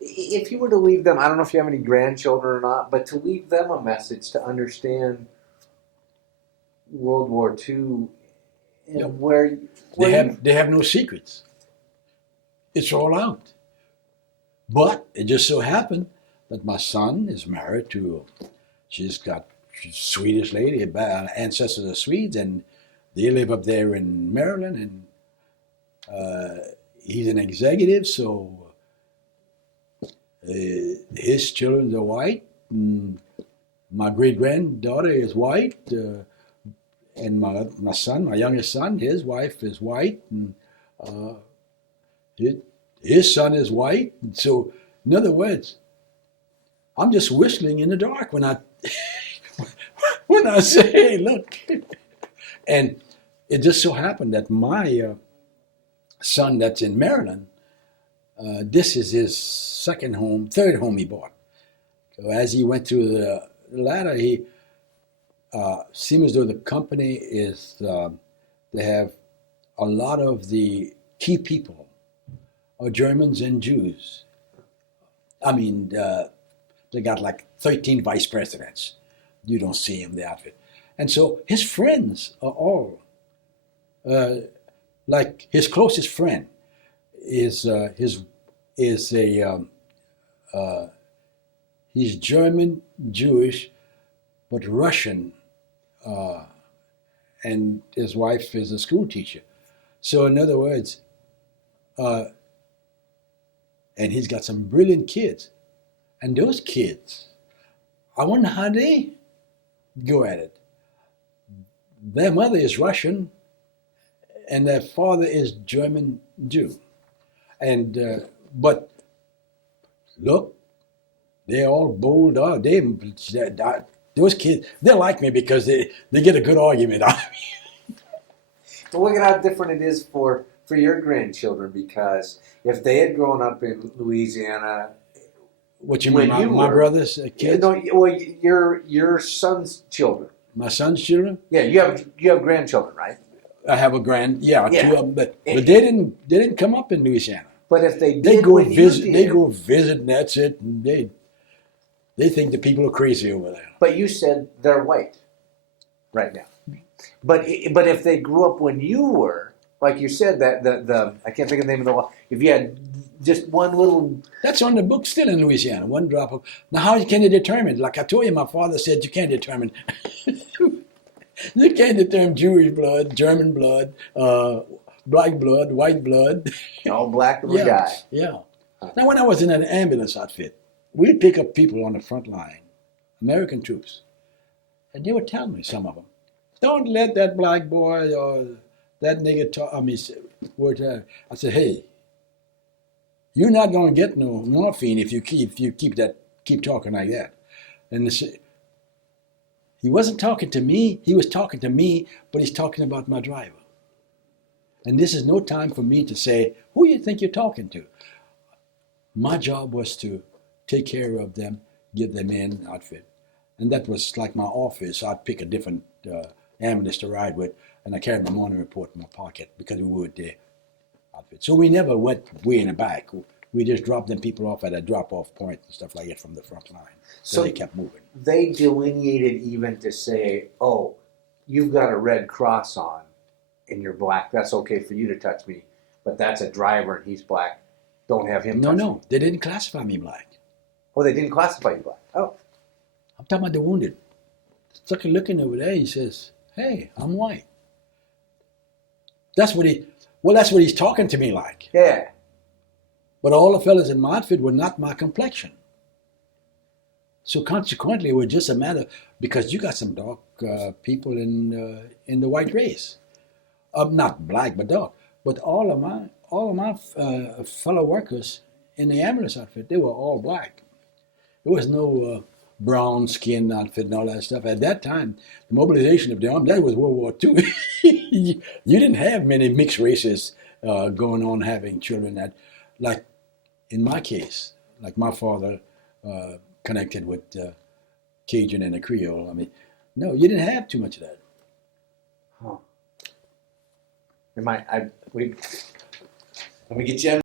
if you were to leave them, I don't know if you have any grandchildren or not, but to leave them a message to understand World War II and Yep. where they have no secrets. It's all out. But it just so happened that my son is married to, she's a Swedish lady, ancestors of Swedes, and they live up there in Maryland, and he's an executive, so his children are white. My great-granddaughter is white, and my son, my youngest son, his wife is white, and his son is white. And so, in other words, I'm just whistling in the dark when I say, hey, look. And it just so happened that my son that's in Maryland, this is his third home he bought. So as he went through the ladder, he seems as though the company is, they have a lot of the key people are Germans and Jews. I mean, they got like 13 vice presidents. You don't see him, the outfit. And so his friends are all, like his closest friend is he's German, Jewish, but Russian, and his wife is a school teacher. So in other words, and he's got some brilliant kids. And those kids, I wonder how they go at it. Their mother is Russian, and their father is German Jew. And but look, they're all bold up. Those kids, they like me because they get a good argument out of me. But look at how different it is for your grandchildren, because if they had grown up in Louisiana. What you mean, my brother's kids? No, well, your son's children. My son's children? Yeah, you have grandchildren, right? I have a two of them, but they didn't come up in Louisiana. But if they did, they go visit, and that's it. And they think the people are crazy over there. But you said they're white, right now. But if they grew up when you were, like you said, that the I can't think of the name of the law. If you had just one little, that's on the book still in Louisiana. One drop of. Now, how can you determine? Like I told you, my father said you can't determine. You can't determine Jewish blood, German blood, black blood, white blood. All black of a guy. Yeah. Now, when I was in an ambulance outfit, we'd pick up people on the front line, American troops, and they would tell me, some of them, don't let that black boy or that nigga talk. I said, hey, You're not going to get no morphine if you keep talking like that. And he wasn't talking to me. He was talking to me, but he's talking about my driver. And this is no time for me to say, who you think you're talking to? My job was to take care of them, give them in outfit. And that was like my office. I'd pick a different ambulance to ride with, and I carried my morning report in my pocket because we were there outfit. So we never went way in the back. We just dropped them people off at a drop-off point and stuff like that from the front line. So they kept moving. They delineated even to say, oh, you've got a red cross on and you're black. That's okay for you to touch me. But that's a driver and he's black. Don't have him touch me. No. They didn't classify me black. Oh, they didn't classify you black. Oh. I'm talking about the wounded. Sucker looking over there, he says, hey, I'm white. That's what he's talking to me like. Yeah. But all the fellas in my outfit were not my complexion. So consequently, it was just a matter, because you got some dark people in the white race. Not black, but dark. But all of my fellow workers in the ambulance outfit, they were all black. There was no brown skin outfit and all that stuff. At that time, the mobilization of the army, that was World War II. You didn't have many mixed races going on having children that, like in my case, like my father connected with Cajun and a Creole. I mean, no, you didn't have too much of that. Huh. Let me get you